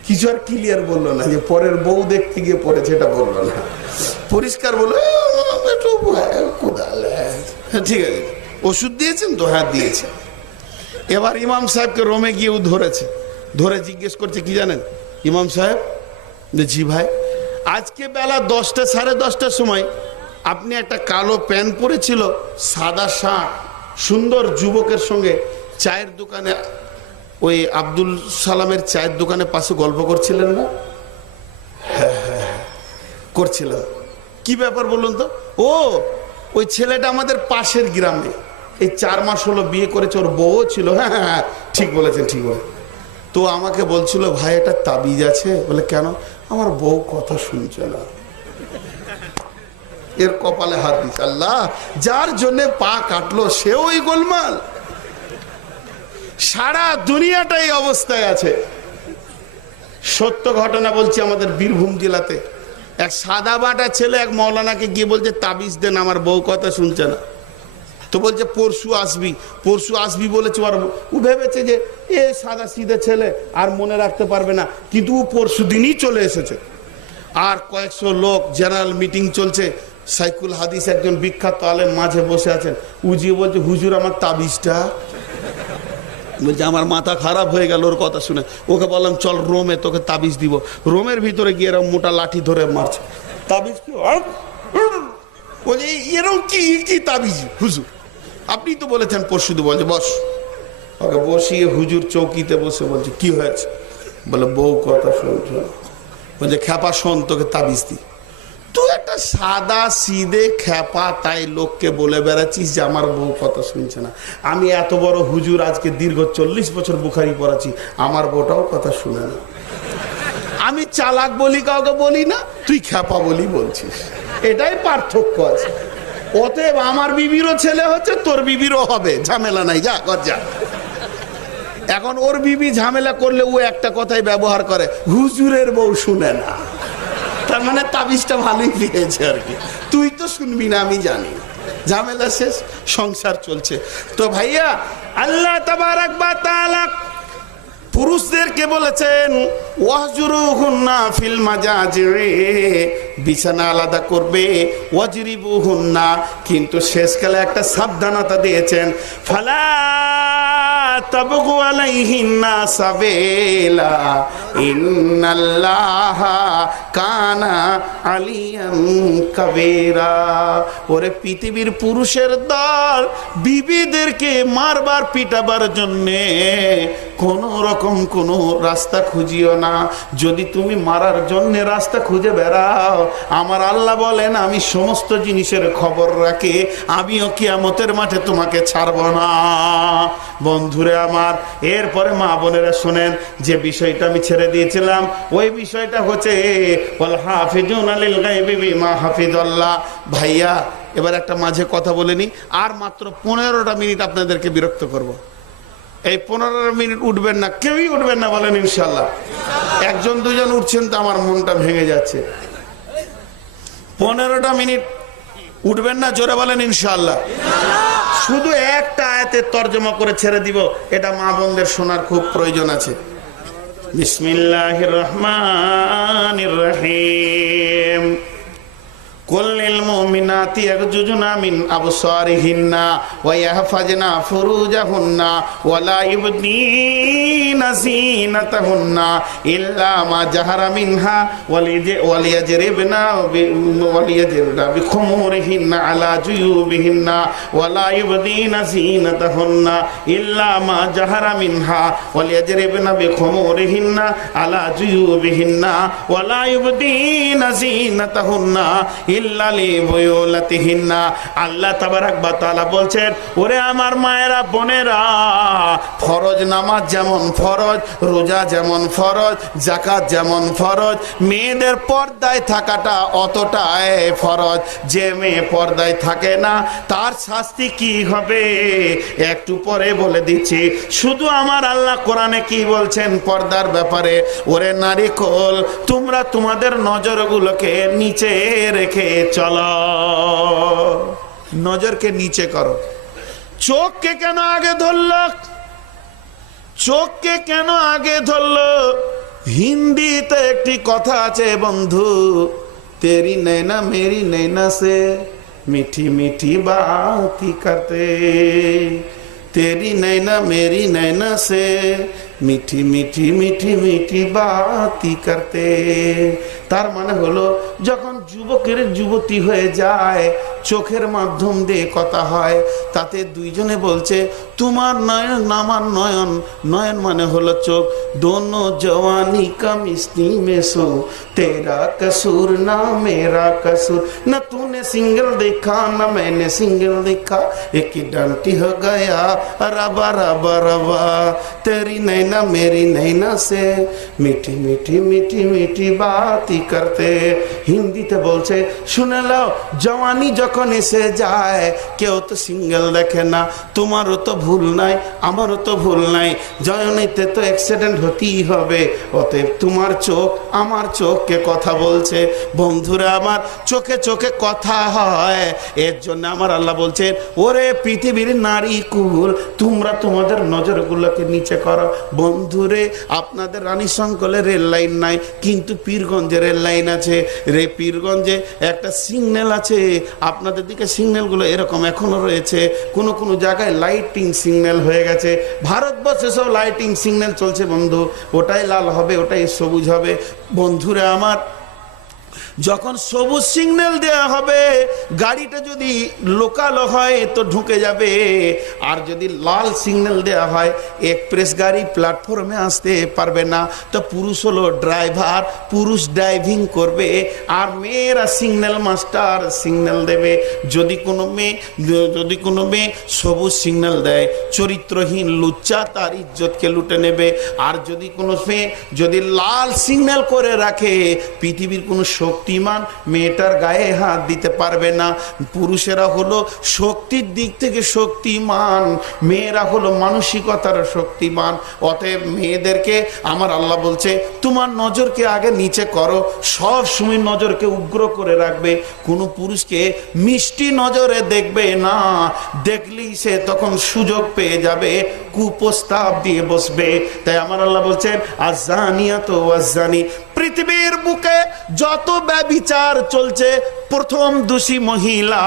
কিছু আর ক্লিয়ার বললো না, যে পরের বউ দেখতে গিয়ে পড়েছে এটা বললো না, পরিষ্কার বললো ঠিক আছে। ওষুধ দিয়েছেন তো? হ্যাঁ দিয়েছে। এবার ইমাম সাহেবকে রোমে গিয়ে ও ধরেছে, ধরে জিজ্ঞেস করছে, কি জানেন ইমাম সাহেব? জি ভাই, আজকে বেলা 10টা সাড়ে 10টার সময় আপনি একটা কালো প্যান্ট পরেছিল, সাদা শার্ট, সুন্দর যুবকের সঙ্গে চায়ের দোকানে, ওই আব্দুল সালামের চায়ের দোকানে পাশে গল্প করছিলেন না? হ্যাঁ হ্যাঁ করছিলাম। কি ব্যাপার বলুন তো? ও ওই ছেলেটা আমাদের পাশের গ্রামে, এই 4 মাস হলো বিয়ে করেছে, ওর বউ ছিল। হ্যাঁ হ্যাঁ হ্যাঁ ঠিক বলেছেন, ঠিক বলে। তো আমাকে বলছিল, ভাই এটা তাবিজ আছে। বলে কেন? আমার বউ কথা শুনছে না। এর কপালে হাত দিচ্ছে। আল্লাহ, যার জন্য পা কাটলো সে ওই গোলমাল। সারা দুনিয়াটাই অবস্থায় আছে। সত্য ঘটনা বলছি, আমাদের বীরভূম জেলাতে এক সাদা বাটা ছেলে এক মৌলানাকে গিয়ে বলছে, তাবিজ দেন, আমার বউ কথা শুনছে না। তো বলছে পরশু আসবি, পরশু আসবি বলেছে। আর ও ভেবেছে যে এ সাদা সিধে ছেলে, আর মনে রাখতে পারবে না, কিন্তু ও পরশু দিনই চলে এসেছে। আর কয়েকশো লোক, জেনারেল মিটিং চলছে, সাইকুল হাদিস একজন বিখ্যাত আলেম মাঝে বসে আছেন। উজিয়ে বলছে, হুজুর আমার তাবিজটা। বলছে আমার মাথা খারাপ হয়ে গেল ওর কথা শুনে। ওকে বললাম চল রোমে, তোকে তাবিজ দিব। রোমের ভিতরে গিয়ে এরকম মোটা লাঠি ধরে মারছে। তাবিজ কি? বলছে এরকম কি তাবিজ হুজুর? আপনি তো বলেছেন পরশু দিব। বলছে বস। ওকে বসিয়ে হুজুর চৌকিতে বসে বলছে, কি হয়েছে? বলে বউ কথা শুনছ। বলছে খ্যাপা শোন, তোকে তাবিজ দি। তুই একটা সাদা সিধে খ্যাপা, তাই লোককে বলে বেড়াচ্ছিস যে আমার বউ কথা শুনছে না। আমি এত বড় হুজুর, আজকে দীর্ঘ 40 বছর বুখারি পড়াচ্ছি, আমার বউটাও কথা শুনে না। আমি চালাক বলি কাউকে বলি না, তুই খ্যাপা বলি বলছিস। এটাই পার্থক্য আছে। অতএব আমার বিবিরও ছেলে হচ্ছে, তোর বিবিরও হবে, ঝামেলা নাই, যা কর যা। এখন ওর বিবি ঝামেলা করলে ও একটা কথাই ব্যবহার করে, হুজুরের বউ শুনে না। তার মানে তাবিজটা ভালোই পেয়েছে আর কি। তুই তো শুনবি না আমি জানি। ঝামেলা শেষ, সংসার চলছে। তো ভাইয়া, আল্লাহ তাবারাক ওয়া তাআলা পুরুষদেরকে বলেছেন ওয়াহজুরুহুন্না ফিল মাজাজি, বিছানা আলাদা করবে, ওয়াজরিবুহুন্না, কিন্তু শেষকালে একটা সাবধানতা দিয়েছেন, ফালা তাবগু আলাইহিন্না সাবিলা ইন্নাল্লাহা কানা আলিয়ান কাবীরা। ওরে পৃথিবীর পুরুষের দল বিবিদেরকে মারবার পিটাবার জন্যে কোন রকম কোন রাস্তা খুঁজিও না। যদি তুমি মারার জন্য রাস্তা খুঁজে বেড়াও, আমার আল্লাহ বলেন আমি সমস্ত জিনিসের খবর রাখি, আমিও কিয়ামতের মাঠে তোমাকে ছাড়ব না। বন্ধুরে আমার, এরপরে মা বোনেরা শোনেন, যে বিষয়টা আমি ছেড়ে দিয়েছিলাম ওই বিষয়টা হচ্ছে ওয়াল হাফিজুনা লিল গায়বি বিমা হাফিজাল্লাহ। ভাইয়া এবার একটা মাঝে কথা বলে নি, আর মাত্র 15টা মিনিট আপনাদেরকে বিরক্ত করব। এই 15 মিনিট উঠবেন না, কেউই উঠবেন না বলেন ইনশাল্লাহ। একজন দুজন উঠছেন তো আমার মনটা ভেঙে যাচ্ছে। 15টা মিনিট উঠবেন না, জোরে বলেন ইনশাল্লাহ। শুধু একটা আয়াতের তর্জমা করে ছেড়ে দিব, এটা মা বোনদের শোনার খুব প্রয়োজন আছে। বিসমিল্লাহির রহমানির রহিম। কুল্লিল মুমিনাতি ইয়াগজুজনা মিন আবসারিহিন্না ওয়া ইয়াহফাজনা ফুরুজাহুন্না ওয়া লা ইবদিনা যিনাতাহুন্না ইল্লা মা জাহারা মিনহা ওয়ালিয়াজরিবনা বিখুমুরিহিন্না আলা জুয়ুবিহিন্না ওয়া লা ইবদিনা যিনাতাহুন্না ইল্লা মা জাহারা মিনহা ওয়ালিয়াজরিবনা বিখুমুরিহিন্না আলা জুয়ুবিহিন্না ওয়া লা ইবদিনা যিনাতাহুন্না আল্লাহ তাবারাক ওয়া তাআলা বলছেন, ওরে আমার মায়েরা বোনেরা, ফরজ নামাজ যেমন ফরজ, রোজা যেমন ফরজ, যাকাত যেমন ফরজ, মেয়েদের পর্দায় থাকাটা অতটাই ফরজ। যে মেয়ে পর্দায় থাকে না তার শাস্তি কি হবে একটু পরে বলে দিচ্ছি। শুধু আমার আল্লাহ কোরআনে কি বলছেন পর্দার ব্যাপারে, ওরে নারী কোল, তোমরা তোমাদের নজরগুলোকে নিচে রেখে চলো, নজরকে নিচে করো। চোখকে কেন আগে ধরলো? চোখকে কেন আগে ধরলো? হিন্দিতে একটি কথা আছে বন্ধু, তেরি নैना मेरी नैना से मीठी मीठी बातें करते, तेरी नैना मेरी नैना से মিঠি মিঠি মিঠি মিঠি বাতি করতে। তার মানে হলো যখন যুবকের যুবতী হয়ে যায়, চোখের মাধ্যম দিয়ে কথা হয়, তাতে দুইজনে বলছে তোমার নয়ন আমার নয়ন, নয়ন মানে হলো চোখ। দোনো জওয়ানি কা মিস্তি মেসো, তেরা কসুর না মেরা কসুর, না তूने सिंगल देखा ना मैंने सिंगल देखा, एक ही डांटी हो गया रबा रबा रबा, तेरी नैना मेरी नैना से मीठी मीठी मीठी मीठी बाती करते। হিন্দিতে বলছে শুনে নাও, জওয়ানি যখন এসে যায় কেউ তো সিঙ্গেল দেখে না, তোমারও তো ভুল নাই আমারও তো ভুল নাই, জওয়ানিতে তো অ্যাক্সিডেন্ট হতেই হবে, অতএব তোমার চোখ আমার চোখকে কথা বলছে। বন্ধুরা আমার, চোখে চোখে কথা হয়, এর জন্য আমার আল্লাহ বলছেন, ওরে পৃথিবীর নারী কুল, তোমরা তোমাদের নজরগুলোকে নিচে করো। বন্ধুরে, আপনাদের রানী শঙ্কলে রেল লাইন নাই, কিন্তু পীরগঞ্জে রেল লাইন আছে। রে পীরগঞ্জে একটা সিগন্যাল আছে, আপনাদের দিকে সিগন্যালগুলো এরকম এখনো রয়েছে, কোনো কোনো জায়গায় লাইটিং সিগন্যাল হয়ে গেছে। ভারতবর্ষে সব লাইটিং সিগন্যাল চলছে বন্ধু, ওটাই লাল হবে ওটাই সবুজ হবে। বন্ধুরা আমার, যখন সবুজ সিগন্যাল দেয়া হবে, গাড়িটা যদি লোকাল হয় তো ঢুকে যাবে, আর যদি লাল সিগন্যাল দেয়া হয় এক্সপ্রেস গাড়ি প্ল্যাটফর্মে আসতে পারবে না। তো পুরুষ হলো ড্রাইভার, পুরুষ ড্রাইভিং করবে, আর মেয়েরা সিগন্যাল মাস্টার সিগন্যাল দেবে। যদি কোনো মেয়ে সবুজ সিগন্যাল দেয়, চরিত্রহীন লুচ্চা তার ইজ্জতকে লুটে নেবে। আর যদি কোনো মেয়ে যদি লাল সিগন্যাল করে রাখে, পৃথিবীর কোনো শক্তিমান মেয়েটার গায়ে হাত দিতে পারবে না। পুরুষেরা হলো শক্তির দিক থেকে শক্তিমান, মেয়েরা হলো মানসিকতার শক্তিমান। অতএব মেয়েদেরকে আমার আল্লাহ বলছে, তোমার নজরকে আগে নিচে করো, সব সময় নজরকে উগ্র করে রাখবে। কোনো পুরুষকে মিষ্টি নজরে দেখবে না, দেখলেই সে তখন সুযোগ পেয়ে যাবে, কুপ্রস্তাব দিয়ে বসবে। তাই আমার আল্লাহ বলছেন, আজানিয়াত ওয়াজানি, পৃথিবীর বুকে যত ব্যভিচার চলছে প্রথম দোষী মহিলা,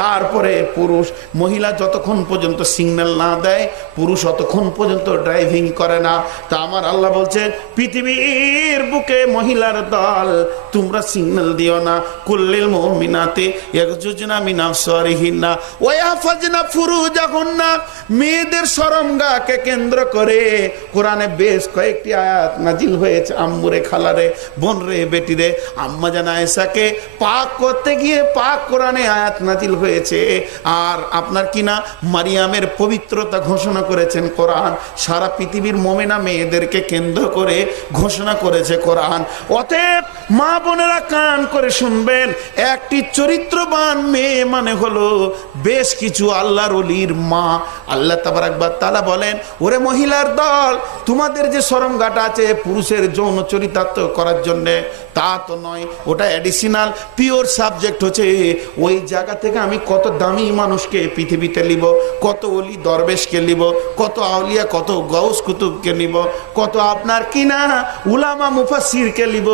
তারপরে পুরুষ। মহিলা যতক্ষণ পর্যন্ত সিগন্যাল না দেয়, পুরুষ অতক্ষণ পর্যন্ত ড্রাইভিং করে না। তা আমার আল্লাহ বলছে, পৃথিবীর বুকে মহিলার দল, তোমরা সিগন্যাল দিও না। কুল্লিল মুমিনাতি ইয়াগজুজনা মিন আবসারিহিন্না ওয়া ইয়াহফাজনা ফুরুজাহুন্না। মেয়েদের শরমগাহকে কেন্দ্র করে কোরআনে বেশ কয়েকটি আয়াত নাজিল হয়েছে। আম্মুরে, খালারে, বোন রে, বেটি রে, আম্মা জান আয়েশাকে পাক করতে গিয়ে পাক কোরআনে আয়াত নাজিল হয়েছে। আর আপনার কিনা মারিয়ামের পবিত্রতা ঘোষণা করেছেন কোরআন। সারা পৃথিবীর মোমেনা মেয়েদেরকে কেন্দ্র করে ঘোষণা করেছে কোরআন। অতএব মা বোনেরা কান করে শুনবেন, একটি চরিত্রবান মেয়ে মানে হলো বেশ কিছু আল্লাহর ওলির মা। আল্লাহ তাবারাক ওয়া তাআলা বলেন, ওরে মহিলার দল, তোমাদের যে শরমগাটা আছে পুরুষের যৌন চরিতার্থ করার জন্য, তা তো নয়, ওটা অ্যাডিশনাল। পিওর সাবজেক্ট হচ্ছে ওই জায়গা থেকে আমি কত দামি মানুষকে পৃথিবীতে নিব, কত ওলি দরবেশকে নিব, কত আউলিয়া, কত গাউস কুতুবকে নিব, কত আপনার কিনা উলামা মুফাসসিরকে নিব।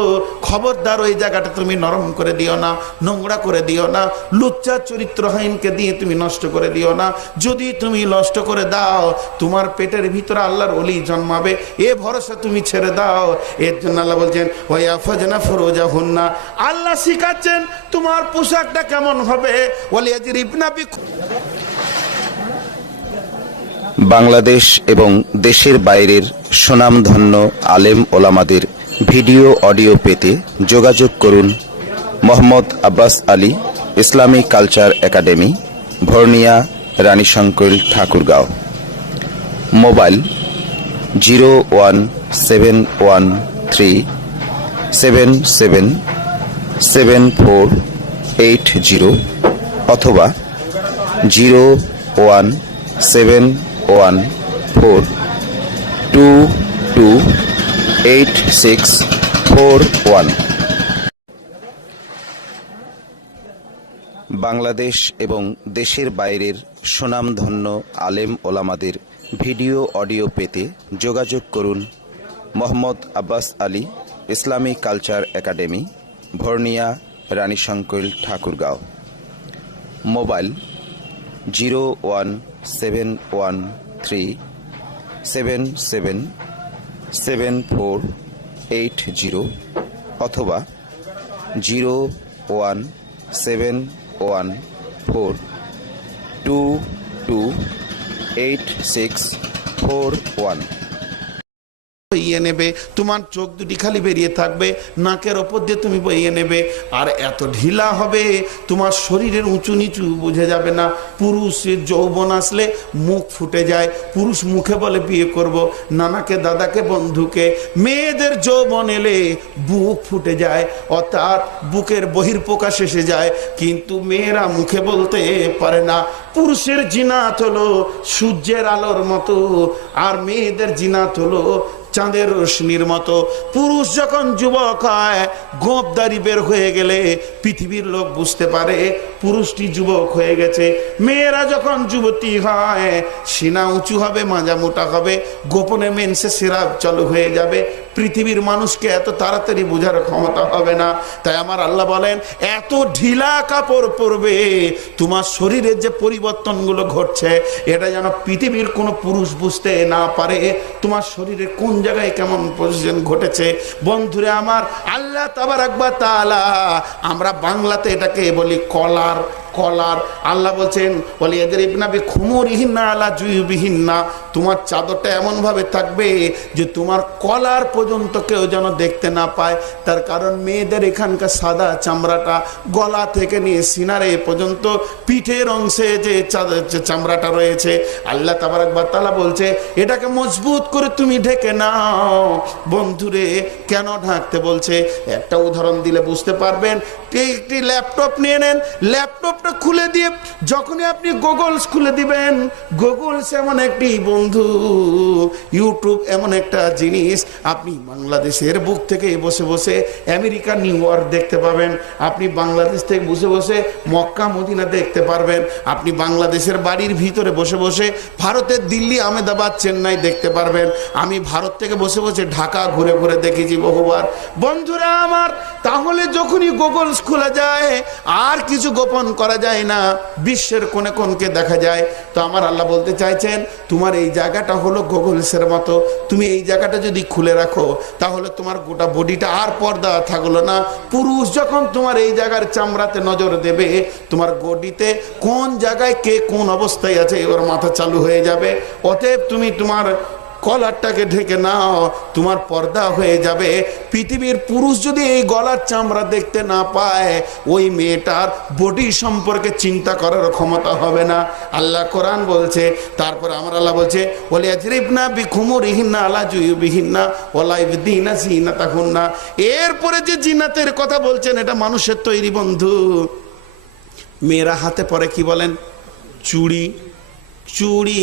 খবরদার ওই জায়গাটা তুমি নরম করে দিও না, নোংরা করে দিও না, লুচ্চা চরিত্রহীনকে দিয়ে তুমি নষ্ট করে দিও না। যদি তুমি নষ্ট করে দাও, তোমার পেটের ভিতরে আল্লাহর ওলি জন্মাবে, এ ভরসা তুমি ছেড়ে দাও। এর জন্য আল্লাহ বলছেন, ওয়া ইয়াহফাজনা ফুরুজাহুন্না। আল্লাহ শিখাচ্ছেন তোমার পোশাকটা কেমন হবে। ওয়ালিয়াজরিবনা বাংলাদেশ এবং দেশের বাইরের সুনামধন্য আলেম ওলামাদের ভিডিও অডিও পেতে যোগাযোগ করুন মোহাম্মদ আব্বাস আলী ইসলামী কালচার একাডেমি, ভর্নিয়া, রানীশঙ্কৈল, ঠাকুরগাঁও। মোবাইল 01713777480 অথবা 01712286441। বাংলাদেশ এবং দেশের বাইরের সুনামধন্য আলেম ওলামাদের ভিডিও অডিও পেতে যোগাযোগ করুন মোহাম্মদ আব্বাস আলী ইসলামী কালচার একাডেমি, ভর্নিয়া, রানীশঙ্কৈল, ঠাকুরগাঁও। মোবাইল 01713777480 অথবা 01714228641। বইয়ে নেবে, তোমার চোখ দুটি খালি বেরিয়ে থাকবে, নাকের ওপর দিয়ে তুমি বইয়ে নেবে, আর এত ঢিলা হবে তোমার শরীরের উঁচু নিচু বুঝে যাবে না। পুরুষের যৌবন আসলে মুখ ফুটে যায়, পুরুষ মুখে বলে বিয়ে করব, নানাকে, দাদাকে, বন্ধুকে। মেয়েদের যৌবন এলে বুক ফুটে যায়, অর্থাৎ বুকের বহির্প্রকাশ এসে যায়, কিন্তু মেয়েরা মুখে বলতে পারে না। পুরুষের জিনাত হলো সূর্যের আলোর মতো, আর মেয়েদের জিনাত হলো চাঁদের রোশনির মতো। পুরুষ যখন যুবক হয়, গোঁপদারি বের হয়ে গেলে পৃথিবীর লোক বুঝতে পারে পুরুষটি যুবক হয়ে গেছে। মেয়েরা যখন যুবতী হয়, সিনা উঁচু হবে, মাজা মোটা হবে, গোপনে মেন্সে সিরাপ চালু হয়ে যাবে, পৃথিবীর মানুষকে এত তাড়াতাড়ি বোঝার ক্ষমতা হবে না। তাই আমার আল্লাহ বলেন, এত ঢিলা কাপড় পরবে, তোমার শরীরের যে পরিবর্তনগুলো ঘটছে এটা যেন পৃথিবীর কোনো পুরুষ বুঝতে না পারে, তোমার শরীরে কোন জায়গায় কেমন পজিশন ঘটেছে। বন্ধুরে আমার, আল্লাহ তাবারাক ওয়া তাআলা, আমরা বাংলাতে এটাকে বলি কলার। কলার আল্লাহ বলছেন, ওয়ালিয়াদরিবনা বিখুমুরিহিন্না আলা জুয়ুবিহিন্না, তোমার চাদরটা এমন ভাবে থাকবে যে তোমার কলার পর্যন্ত কেউ যেন দেখতে না পায়। তার কারণ মেয়েদের এখানকার সাদা চামড়াটা গলা থেকে নিয়ে সিনারে পর্যন্ত পিঠের অংশে যে চামড়াটা রয়েছে, আল্লাহ তাবারাক ওয়া তাআলা বলছে এটাকে মজবুত করে তুমি ঢেকে নাও। বন্ধুরে, কেন ঢাকতে বলছে একটা উদাহরণ দিলে বুঝতে পারবেন। একটি ল্যাপটপ নিয়ে নেন, ল্যাপটপ ওটা খুলে দিয়ে যখনই আপনি গুগলস খুলে দিবেন, গুগলস এমন একটি বন্ধু, ইউটিউব এমন একটা জিনিস, আপনি বাংলাদেশের বুক থেকে বসে বসে আমেরিকা নিউ ইয়র্ক দেখতে পাবেন, আপনি বাংলাদেশ থেকে বসে বসে মক্কা মদিনা দেখতে পারবেন, আপনি বাংলাদেশের বাড়ির ভিতরে বসে বসে ভারতের দিল্লি আহমেদাবাদ চেন্নাই দেখতে পারবেন। আমি ভারত থেকে বসে বসে ঢাকা ঘুরে ঘুরে দেখেছি বহুবার। বন্ধুরা আমার, তাহলে যখনই গুগলস খোলা যায় আর কিছু গোপন করা যায় না, বিশ্বের কোণে কোণকে দেখা যায়। তো আমার আল্লাহ বলতে চাইছেন, তোমার এই জায়গাটা হলো গুগলসের মতো, তুমি এই জায়গাটা যদি খুলে রাখো তাহলে তোমার গোটা বডিটা আর পর্দা থাকলো না। পুরুষ যখন তোমার এই জায়গার চামড়াতে নজর দেবে, তোমার বডিতে কোন জায়গায় কে কোন অবস্থায় আছে এবার মাথা চালু হয়ে যাবে। অতএব তুমি তোমার কলারটাকে ঢেকে নাও, তোমার পর্দা হয়ে যাবে। পৃথিবীর পুরুষ যদি এই গলার চামড়া দেখতে না পায়, ওই মেয়েটার বডি সম্পর্কে চিন্তা করার ক্ষমতা হবে না। আল্লাহ কোরআন বলছে, তারপর আমার আল্লাহ বলছে, ওলি আজরিবনা বিখুমুরিহিন্না আলা জুয়ুবিহিন্না ওয়া ইবদিনা জিনাতাহুন্না। এরপরে যে জিনাতের কথা বলছেন, এটা মানুষের তৈরি বন্ধু। মেয়েরা হাতে পরে কি বলেন? চুড়ি, চুড়ি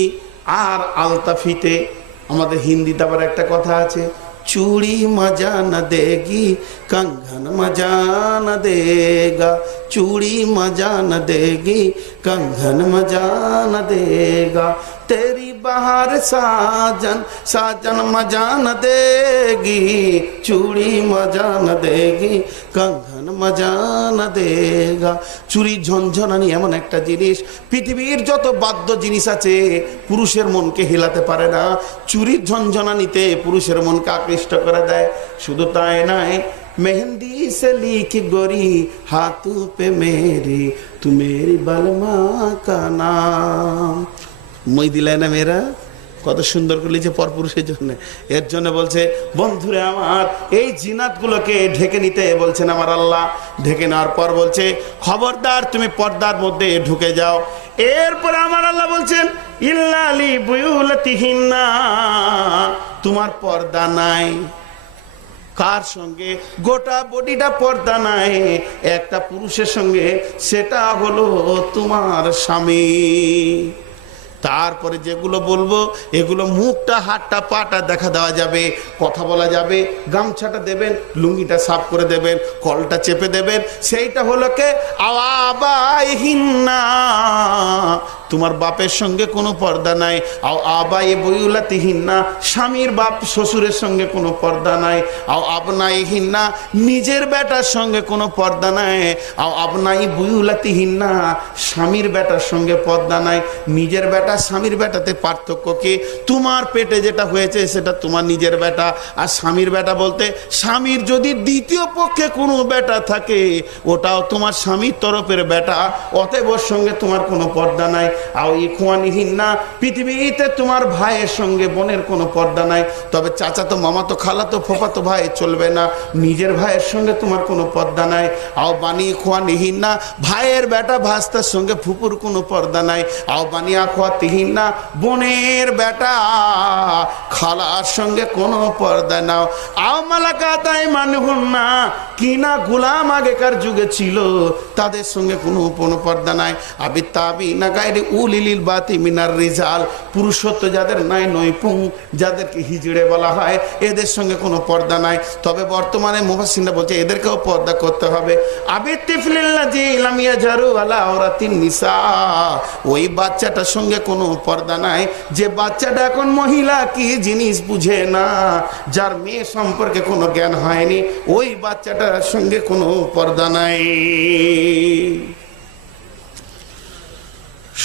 আর আলতা ফিতে। আমাদের হিন্দিতে আবার একটা কথা আছে, চুড়ি মজা না দেগি कंगन मजा न देगा, चूड़ी मजा न देगी कंगन मजा न देगा, तेरी बाहर साजन साजन मजा न देगी, चूड़ी मजा न देगी कंगन मजा न देगा। চুরি ঝনঝনানি এমন একটা জিনিস, পৃথিবীর যত বাদ্য জিনিস আছে পুরুষের মনকে হিলাতে পারে না, চুরির ঝনঝনানিতে পুরুষের মনকে আকৃষ্ট করে দেয়। শুধু তাই নয়, मेहंदी से लिख गोरी हाथों पे मेरी, तू मेरी बलमा का नाम। মই দিলাই না মেয়েরা, কত সুন্দর করে লিখেছে পরপুরুষের জন্য। এর জন্য বলছে, বন্ধুরে আমার, এই জিনাতগুলোকে ঢেকে নিতে বলছেন আমার আল্লাহ। ঢেকে নেওয়ার পর বলছে, খবরদার তুমি পর্দার মধ্যে ঢুকে যাও। এরপরে আমার আল্লাহ বলছেন, ইল্লা লি বুয়ুলাতিহিন্না, তোমার পর্দা নাই। কার সঙ্গে? গোটা বডিটা পর্দা নাই একটা পুরুষের সঙ্গে, সেটা হলো তোমার স্বামী। তারপরে যেগুলো বলবো এগুলো মুখটা হাতটা পাটা দেখা দেওয়া যাবে, কথা বলা যাবে, গামছাটা দেবেন, লুঙ্গিটা সাফ করে দেবেন, কলটা চেপে দেবেন। সেইটা হলো কে? আবাইহিন্না, তোমার বাপের সঙ্গে কোনো পর্দা নাই। আও আবাই বুয়ুলাতিহিন্না, স্বামীর বাপ শ্বশুরের সঙ্গে কোনো পর্দা নাই। আও আবনাইহিন্না, নিজের বেটার সঙ্গে কোনো পর্দা নাই। আও আবনাই বুয়ুলাতিহিন্না, স্বামীর বেটার সঙ্গে পর্দা নাই। নিজের বেটা স্বামীর বেটাতে পার্থক্য কি? তোমার পেটে যেটা হয়েছে সেটা তোমার নিজের বেটা, আর স্বামীর বেটা বলতে স্বামীর যদি দ্বিতীয় পক্ষে কোনো বেটা থাকে ওটাও তোমার স্বামীর তরফের বেটা, অতএব ওর সঙ্গে তোমার কোনো পর্দা নাই। আও ইখওয়ানিহিন্না, পৃথিবীতে তোমার ভাইয়ের সঙ্গে বোনের কোনো পর্দা নাই। তবে চাচাতো মামাতো খালাতো ফোফাতো ভাই চলবে না, নিজের ভাইয়ের সঙ্গে তোমার কোনো পর্দা নাই। আও বানি ইখওয়ানিহিন্না, ভাইয়ের বেটা ভাস্তার সঙ্গে ফুপুর কোনো পর্দা নাই। আও বানি আখওয়াতিহিন্না, বোনের বেটা খালার সঙ্গে কোনো পর্দা নাও। আও মালাকাত আইমানুহুন্না, কিনা গোলাম আগেকার যুগে ছিল তাদের সঙ্গে কোনো পর্দা নাই। আবি তাবিনা গায়রি উলিল বাতি মিনার রিজাল, পুরুষত্ব যাদের নাই, নৈপুং যাদেরকে হিজড়ে বলা হয়, এদের সঙ্গে কোনো পর্দা নাই। তবে বর্তমানে মুফাসসিররা বলছে এদেরকেও পর্দা করতে হবে। আবি তিফলিল্লাযী লাম ইয়াজরু আলা আওরাতিন নিসা, ওই বাচ্চাটার সঙ্গে কোনো পর্দা নাই যে বাচ্চাটা এখন মহিলা কি জিনিস বুঝে না, যার মেয়ে সম্পর্কে কোনো জ্ঞান হয়নি, ওই বাচ্চাটার সঙ্গে কোনো পর্দা নাই।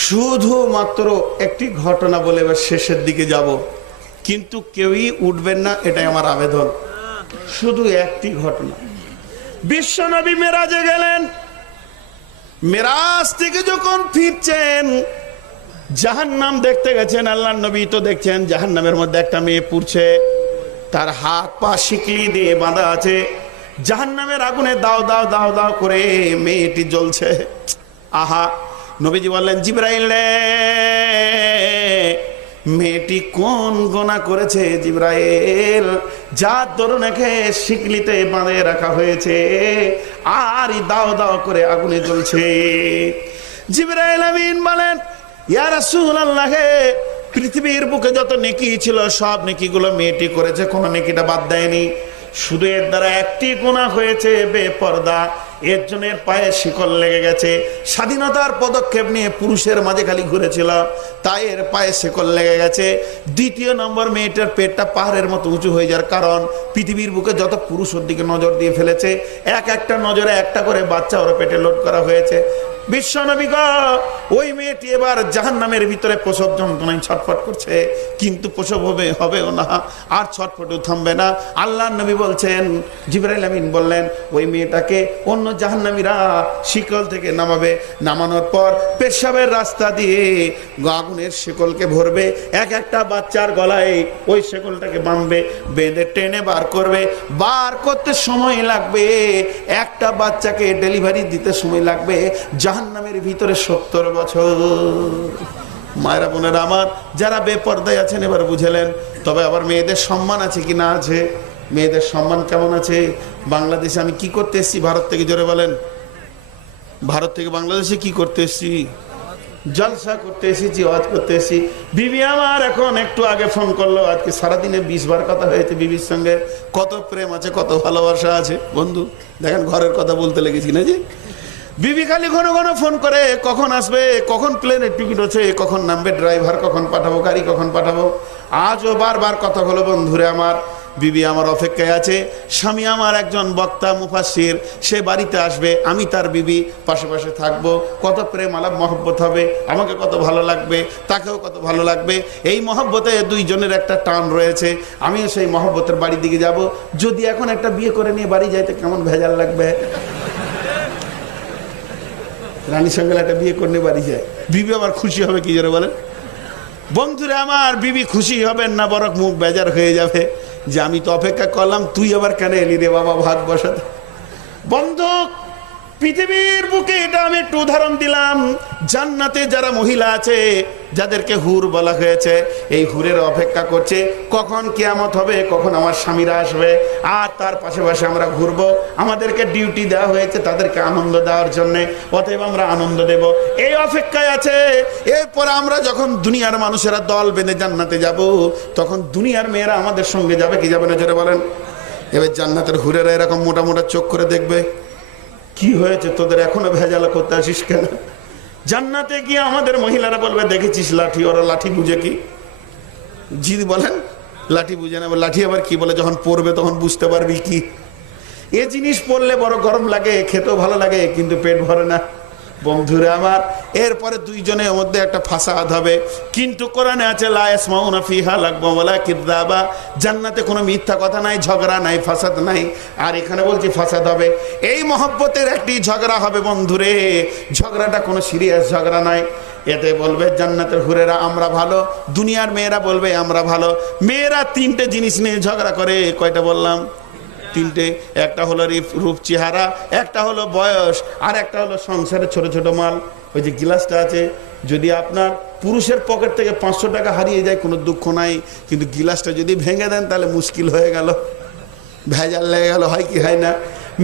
শুধুমাত্র একটি ঘটনা বলে এবার শেষের দিকে যাব, কিন্তু কেউই উঠবেন না, এটাই আমার আবেদন। শুধু একটি ঘটনা। বিশ্বনবী মেরাজে গেলেন, মেরাজ থেকে যখন ফিরছেন জাহান্নাম দেখতে গেছেন। আল্লাহর নবী তো দেখছেন জাহান্নামের মধ্যে একটা মেয়ে পুড়ছে, তার হাত পা শিকলি দিয়ে বাঁধা আছে, জাহান্নামের আগুনে দাও দাও দাও দাও করে মেয়েটি জ্বলছে। আহা, নবীজি বললেন, জিবরাইল মেয়েটি কোন গোনা করেছে জিবরাইল, যার দরুনকে শিকলিতে বাঁধে রাখা হয়েছে আর দাও দাও করে আগুনে জ্বলছে। জিবরাইল আমিন বলেন, ইয়া রাসূলুল্লাহ, পৃথিবীর বুকে যত নেকি ছিল সব নেকিগুলো মেয়েটি করেছে, কোনো নেকিটা বাদ দেয়নি। শুধু এর দ্বারা একটি গুনাহ হয়েছে, বেপরদা। এর জন্য এর পায়ে শিকল লেগে গেছে। স্বাধীনতার পদক্ষেপ নিয়ে পুরুষের মাঝে খালি ঘুরেছিল, তাই এর পায়ে শিকল লেগে গেছে। দ্বিতীয় নম্বর, মেয়েটার পেটটা পাহাড়ের মতো উঁচু হয়ে যাওয়ার কারণ পৃথিবীর বুকে যত পুরুষ ওর দিকে নজর দিয়ে ফেলেছে, একটা নজরে একটা করে বাচ্চা ওর পেটে লোড করা হয়েছে। বিশ্বনবী গো, ওই মেয়েটি এবার জাহান্নামের ভিতরে প্রসব যন্ত্রণায় ছটফট করছে, কিন্তু প্রসব হবেও না, আর ছটফটও থামবে না। আল্লাহর নবী বলছেন, জিবরাইল আমিন বললেন, ওই মেয়েটাকে অন্য জাহান্নামীরা শিকল থেকে নামাবে, নামানোর পর পেশাবের রাস্তা দিয়ে আগুনের শিকলকে ভরবে, একটা বাচ্চার গলায় ওই শিকলটাকে বাঁধবে, বেঁধে টেনে বার করবে। বার করতে সময় লাগবে, একটা বাচ্চাকে ডেলিভারি দিতে সময় লাগবে জাহান্নামের ভিতরে 70 বছর। মায়েরা বোনেরা আমার, যারা বেপর্দায় আছেন এবার বুঝলেন। তবে আবার মেয়েদের সম্মান আছে কি না আছে? মেয়েদের সম্মান কেমন আছে? বাংলাদেশে আমি কি করতে এসেছি? ভারত থেকে, জোরে বলেন, ভারত থেকে বাংলাদেশে কি করতে এসেছি? জলসা করতে এসেছি, ওয়াজ করতে এসেছি। বিবি আমার এখন একটু আগে ফোন করলো, আজকে সারাদিনে 20 বার কথা হয়েছে বিবির সঙ্গে। কত প্রেম আছে, কত ভালোবাসা আছে। বন্ধু দেখেন, ঘরের কথা বলতে লেগেছি না যে। বিবি খালি ঘন ঘন ফোন করে, কখন আসবে, কখন প্লেনের টিকিট আছে, কখন নামবে ড্রাইভার, কখন পাঠাবো গাড়ি, কখন পাঠাবো। আজও বারবার কথা হলো বন্ধুরে আমার। বিবি আমার অপেক্ষায় আছে। স্বামী আমার একজন বক্তা মুফাসসির, সে বাড়িতে আসবে, আমি তার বিবি পাশে পাশে থাকবো। কত প্রেম আলাপ মহব্বত হবে, আমাকে কত ভালো লাগবে, তাকেও কত ভালো লাগবে। এই মহব্বতে দুইজনের একটা টান রয়েছে। আমিও সেই মহব্বতের বাড়ির দিকে যাব। যদি এখন একটা বিয়ে করে নিয়ে বাড়ি যাইতে কেমন ভেজাল লাগবে। রানীর সঙ্গে একটা বিয়ে করে বাড়ি যায়, বিবি আবার খুশি হবে কি জোরে বলেন? বন্ধুরা আমার, বিবি খুশি হবেন না, বরং মুখ বেজার হয়ে যাবে যে আমি তো অপেক্ষা করলাম, তুই আবার কেন এলি রে বাবা, ভাগ বসাতে। বন্ধু, পৃথিবীর বুকে এটা আমি একটু উদাহরণ দিলাম। জান্নাতে যারা মহিলা আছে, যাদেরকে হুর বলা হয়েছে, এই হুরের অপেক্ষা করছে কখন কিয়ামত হবে, কখন আমার স্বামীরা আসবে, আর তার পাশে পাশে আমরা ঘুরবো। আমাদেরকে ডিউটি দেওয়া হয়েছে তাদেরকে আনন্দ দেওয়ার জন্যে, অতএব আমরা আনন্দ দেব, এই অপেক্ষায় আছে। এরপর আমরা যখন দুনিয়ার মানুষেরা দল বেঁধে জান্নাতে যাব, তখন দুনিয়ার মেয়েরা আমাদের সঙ্গে যাবে কি যাবে না জোরে বলেন? এবার জান্নাতের হুরেরা এরকম মোটা মোটা চোখ করে দেখবে, কি হয়েছে তোদের, এখনো ভেজাল করতে আসিস কেন? জান্নাতে গিয়ে আমাদের মহিলারা বলবে, দেখেছিস লাঠি, ওরা লাঠি বুঝে কি? জি বলেন, লাঠি বুঝে না। লাঠি আবার কি বলে, যখন পড়বে তখন বুঝতে পারবি কি। এ জিনিস পড়লে বড় গরম লাগে, খেতেও ভালো লাগে, কিন্তু পেট ভরে না। বন্ধুরা আমার, এরপরে দুইজনের মধ্যে একটা ফাসাদ হবে। কিন্তু কোরআনে আছে, লা ইয়াসমাউনা ফিহা লাগবা ওয়ালা কিযাবা, জান্নাতে কোনো মিথ্যা কথা নাই, ঝগড়া নাই, ফাসাদ নাই। আর এখানে বলছি ফাসাদ হবে। এই মহব্বতের একটি ঝগড়া হবে বন্ধুরে, ঝগড়াটা কোনো সিরিয়াস ঝগড়া নাই। এতে বলবে জান্নাতের হুরেরা আমরা ভালো, দুনিয়ার মেয়েরা বলবে আমরা ভালো। মেয়েরা তিনটে জিনিস নিয়ে ঝগড়া করে, কয়টা বললাম? তিনটে। একটা হলো রূপ চেহারা, একটা হলো বয়স, আর একটা হলো সংসারের ছোট ছোট মাল। ওই যে গিলাসটা আছে, যদি আপনার পুরুষের পকেট থেকে 500 টাকা হারিয়ে যায় কোনো দুঃখ নাই, কিন্তু গিলাসটা যদি ভেঙে দেন তাহলে মুশকিল হয়ে গেল, ভেজাল লেগে গেল, হয় কি হয় না?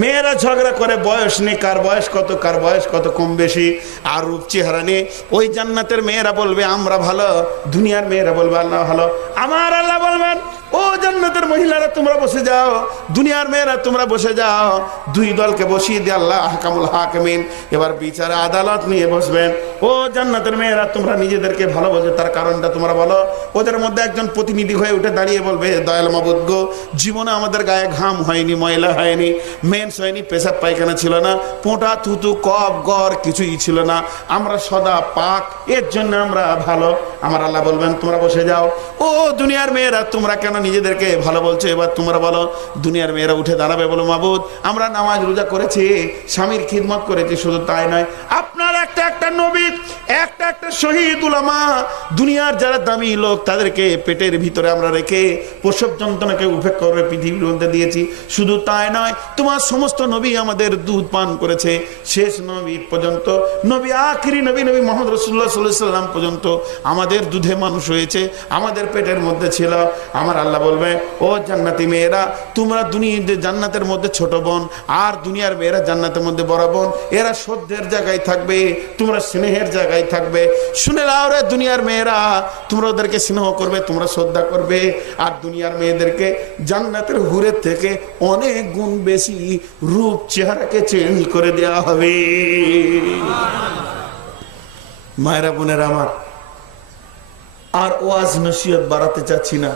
মেয়েরা ঝগড়া করে বয়স নিয়ে, কার বয়স কত, কার বয়স কত, কম বেশি, আর রূপ চেহারা নিয়ে। ওই জান্নাতের মেয়েরা বলবে আমরা ভালো, দুনিয়ার মেয়েরা বলবে আল্লাহ ভালো। আমার আল্লাহ বলবেন, ও জান্নাতের মহিলারা তোমরা বসে যাও, দুনিয়ার মেয়েরা তোমরা বসে যাও। দুই দলকে বসিয়ে দিয়ে আল্লাহ আহকামুল হাকিমিন, এবার বিচারে আদালত নিয়ে বসবেন। ও জান্নাতের মেয়েরা তোমরা নিজেদেরকে ভালো বলছো, তার কারণটা তোমরা বলো। ওদের মধ্যে একজন প্রতিনিধি হয়ে উঠে দাঁড়িয়ে বলবে, দয়াল মাবুদ গো, জীবনে আমাদের গায়ে ঘাম হয়নি, ময়লা হয়নি, মেন্স হয়নি, পেশাব পায়খানা ছিল না, পোঁটা থুতু কফ গড় কিছুই ছিল না, আমরা সদা পাক, এর জন্য আমরা ভালো। আমার আল্লাহ বলবেন তোমরা বসে যাও। ও দুনিয়ার মেয়েরা তোমরা কেন নিজেদেরকে ভালো বলছো, এবার তোমরা বলো। দুনিয়ার মেয়েরা উঠে দাঁড়াবে, বলো মাবুদ আমরা নামাজ রোজা করেছি, স্বামীর খিদমত করেছি, শুধু তাই নয় আপনার একটা নবী, একটা শহীদ উলামা, দুনিয়ার যারা দামি লোক তাদেরকে পেটের ভিতরে আমরা রেখে প্রসব যন্ত্রণাকে উপেক্ষা করে পৃথিবীর মধ্যে দিয়েছি। শুধু তাই নয়, তোমার সমস্ত নবী আমাদের দুধ পান করেছে, শেষ নবী পর্যন্ত, নবী আখিরি নবী নবী মুহাম্মদ রাসূলুল্লাহ সাল্লাল্লাহু আলাইহি ওয়াসাল্লাম পর্যন্ত আমাদের দুধে মানুষ হয়েছে, আমাদের পেটের মধ্যে ছিল। আমার আল্লাহ বলবে, ও জান্নাতি মেয়েরা তোমরা দুনিয়ার জান্নাতের মধ্যে ছোট বোন, আর দুনিয়ার মেয়েরা জান্নাতের মধ্যে বড় বোন, এরা সহ্যের জায়গায় থাকবে, তোমরা তোমরা স্নেহের জায়গায় থাকবে। শুনে নাও রে দুনিয়ার মেয়েরা, তোমরা ওদেরকে স্নেহ করবে, তোমরা শ্রদ্ধা করবে, আর দুনিয়ার মেয়েদেরকে জান্নাতের হুরের থেকে অনেক গুণ বেশি রূপ চেহারাকে চেঞ্জ করে দেওয়া হবে। মায়েরা বোনেরা আমার, আর ওয়াজ নসিহত বাড়াতে চাচ্ছি না,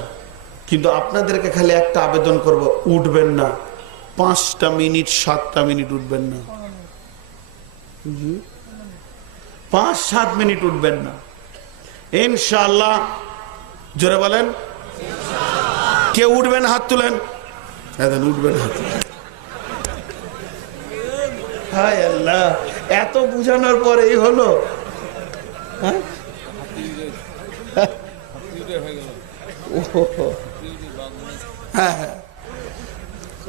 কিন্তু আপনাদেরকে খালি একটা আবেদন করব, উঠবেন না 5টা মিনিট 7টা মিনিট উঠবেন না, 5-7 মিনিট উঠবেন না ইনশাআল্লাহ। জোরে বলেন কে উঠবেন? হাত তুলেন। উঠবেন হাত। হায় আল্লাহ, এত বুঝানোর পরেই হলো। হ্যাঁ হ্যাঁ,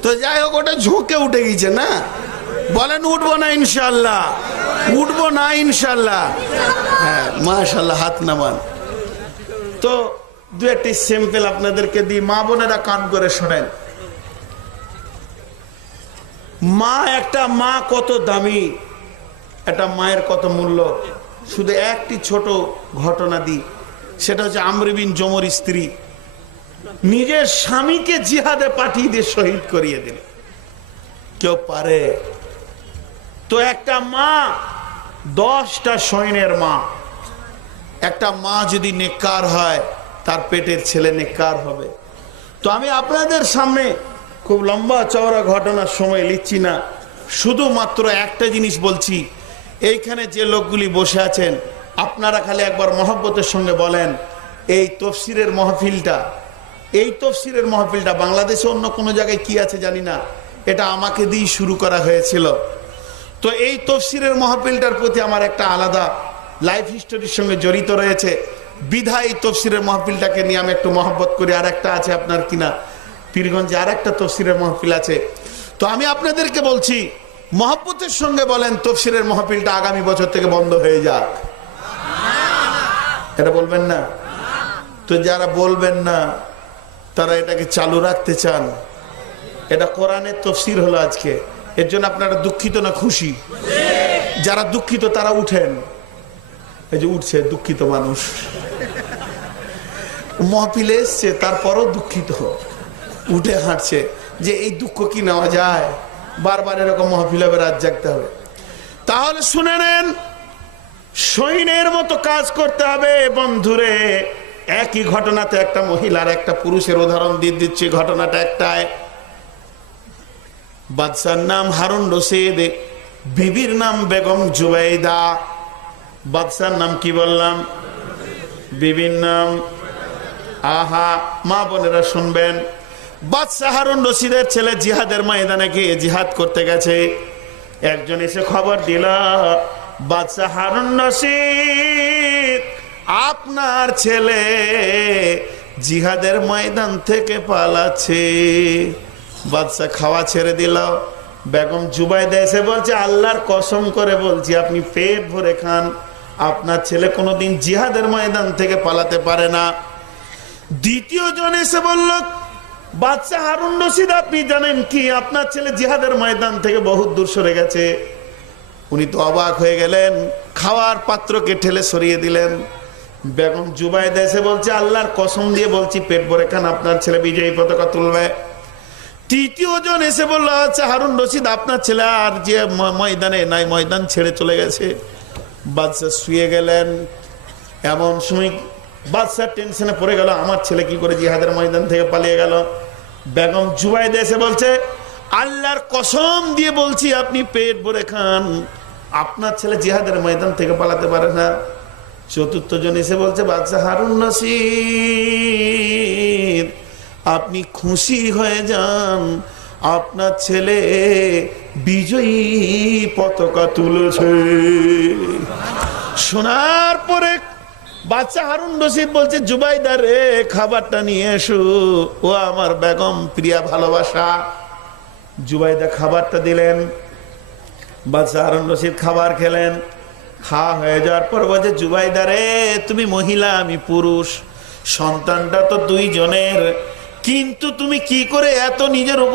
তো যাই হোক, ওটা ঝোঁকে উঠে গেছে না। বলেন উঠবো না ইনশাল্লাহ, উঠবো না ইনশাল্লাহ। হ্যাঁ মাশাল্লাহ, হাত নামান। তো দু একটি স্যাম্পল আপনাদেরকে দিই, মা বোনেরা কান করে শোনেন। মা, একটা মা কত দামি, একটা মায়ের কত মূল্য। শুধু একটি ছোট ঘটনা দিই, সেটা হচ্ছে আমর বিন জমর স্ত্রী নিজের স্বামীকে জিহাদে পাঠিয়ে দিয়ে শহীদ করিয়ে দিল। কেউ পারে? তো একটা মা, 10টা সৈন্যের মা, একটা মা যদি নেককার হয়, তার পেটের ছেলে নেককার হবে। তো আমি আপনাদের সামনে খুব লম্বা চওড়া ঘটনার সময় লিখছি না, শুধুমাত্র একটা জিনিস বলছি। এইখানে যে লোকগুলি বসে আছেন, আপনারা খালি একবার মহব্বতের সঙ্গে বলেন, এই তফসিরের মাহফিলটা বাংলাদেশে অন্য কোনো জায়গায় কি আছে জানি না, এটা আমাকে দিয়ে শুরু করা হয়েছিল। তো এই তফসিরের মাহফিলটার প্রতি আমার একটা আলাদা লাইফ হিস্টোরির সঙ্গে জড়িত রয়েছে। বিধায় এই তফসিরের মাহফিলটাকে নিয়ে আমি একটু মহব্বত করি। আর একটা আছে আপনার কিনা পীরগঞ্জে আর একটা তফসিরের মাহফিল আছে। তো আমি আপনাদেরকে বলছি, মহব্বতের সঙ্গে বলেন তফসিরের মাহফিলটা আগামী বছর থেকে বন্ধ হয়ে যাক। এটা বলবেন না? তো যারা বলবেন না, তারা এটাকে চালু রাখতে চান। এটা কোরআনের তফসির হলো আজকে, এর জন্য আপনারা দুঃখিত না খুশি? যারা দুঃখিত তারা উঠেন। এই যে উঠছে দুঃখিত মানুষ, মহফিলে এসছে তারপরও দুঃখিত, উঠে হাঁটছে যে এই দুঃখ কি নেওয়া যায়, বারবার এরকম মহফিল হবে, রাত জাগতে হবে। তাহলে শুনে নেন, সৈন্যের মতো কাজ করতে হবে বন্ধুরে। একই ঘটনাতে একটা মহিলার একটা পুরুষের উদাহরণ দিয়ে দিচ্ছি। ঘটনাটা একটাই, বাদশার নাম হারুন রশিদ, বিবির নাম বেগম জুবাইদা। বাদশার নাম কি বললাম? বিবির নাম, আহা মা বোনেরা শুনবেন, বাদশাহ হারুন রশিদের ছেলে জিহাদের ময়দানে গিয়ে জিহাদ করতে গেছে। একজন এসে খবর দিল, বাদশাহ হারুন রশিদ, আপনার ছেলে জিহাদের ময়দান থেকে পালাচ্ছে। বাদশাহ খাওয়া ছেড়ে দিল। বেগম জুবাইদা এসে বলছে, আল্লাহর কসম করে বলছি, আপনি পেট ভরে খান, আপনার ছেলে কোনোদিন জিহাদের ময়দান থেকে পালাতে পারে না। দ্বিতীয় জন এসে বলল, বাদশাহ হারুন রশিদ, আপনি জানেন কি, আপনার ছেলে জিহাদের ময়দান থেকে বহুত দূর সরে গেছে। উনি তো অবাক হয়ে গেলেন, খাওয়ার পাত্রকে ঠেলে সরিয়ে দিলেন। বেগম জুবাইদা এসে বলছে, আল্লাহর কসম দিয়ে বলছি, পেট ভরে খান, আপনার ছেলে বিজয়ী পতাকা তুলবে। তৃতীয় জন এসে বললো, আচ্ছা হারুন রশিদ, আপনার ছেলে আর যে ময়দানে নাই, ময়দান ছেড়ে চলে গেছে। বাদশাহ শুয়ে গেলেন। এমন সময় বাদশাহ টেনশনে পড়ে গেল, আমার ছেলে কি করে জিহাদের ময়দান থেকে পালিয়ে গেল। বেগম জুবাইদা এসে বলছে, আল্লাহর কসম দিয়ে বলছি, আপনি পেট ভরে খান, আপনার ছেলে জিহাদের ময়দান থেকে পালাতে পারে না। চতুর্থ জন এসে বলছে, বাদশাহ হারুন রশিদ, আপনি খুশি হয়ে যান, আপনার ছেলে বিজয়ী পতাকা তুলেছে। শোনার পরে বাদশাহ হারুন রশিদ বলছে, জুবাইদা রে, খাবারটা নিয়ে এসো, ও আমার বেগম প্রিয়া ভালোবাসা। জুবাইদা খাবারটা দিলেন। বাদশাহ হারুন রশিদ খাবার খেলেন। খাওয়া হয়ে যাওয়ার পর বলছে, জুবাইদা রে, তুমি মহিলা, আমি পুরুষ, সন্তানটা তো 2 জনের, কিন্তু তুমি কি করে এত নিজের উপর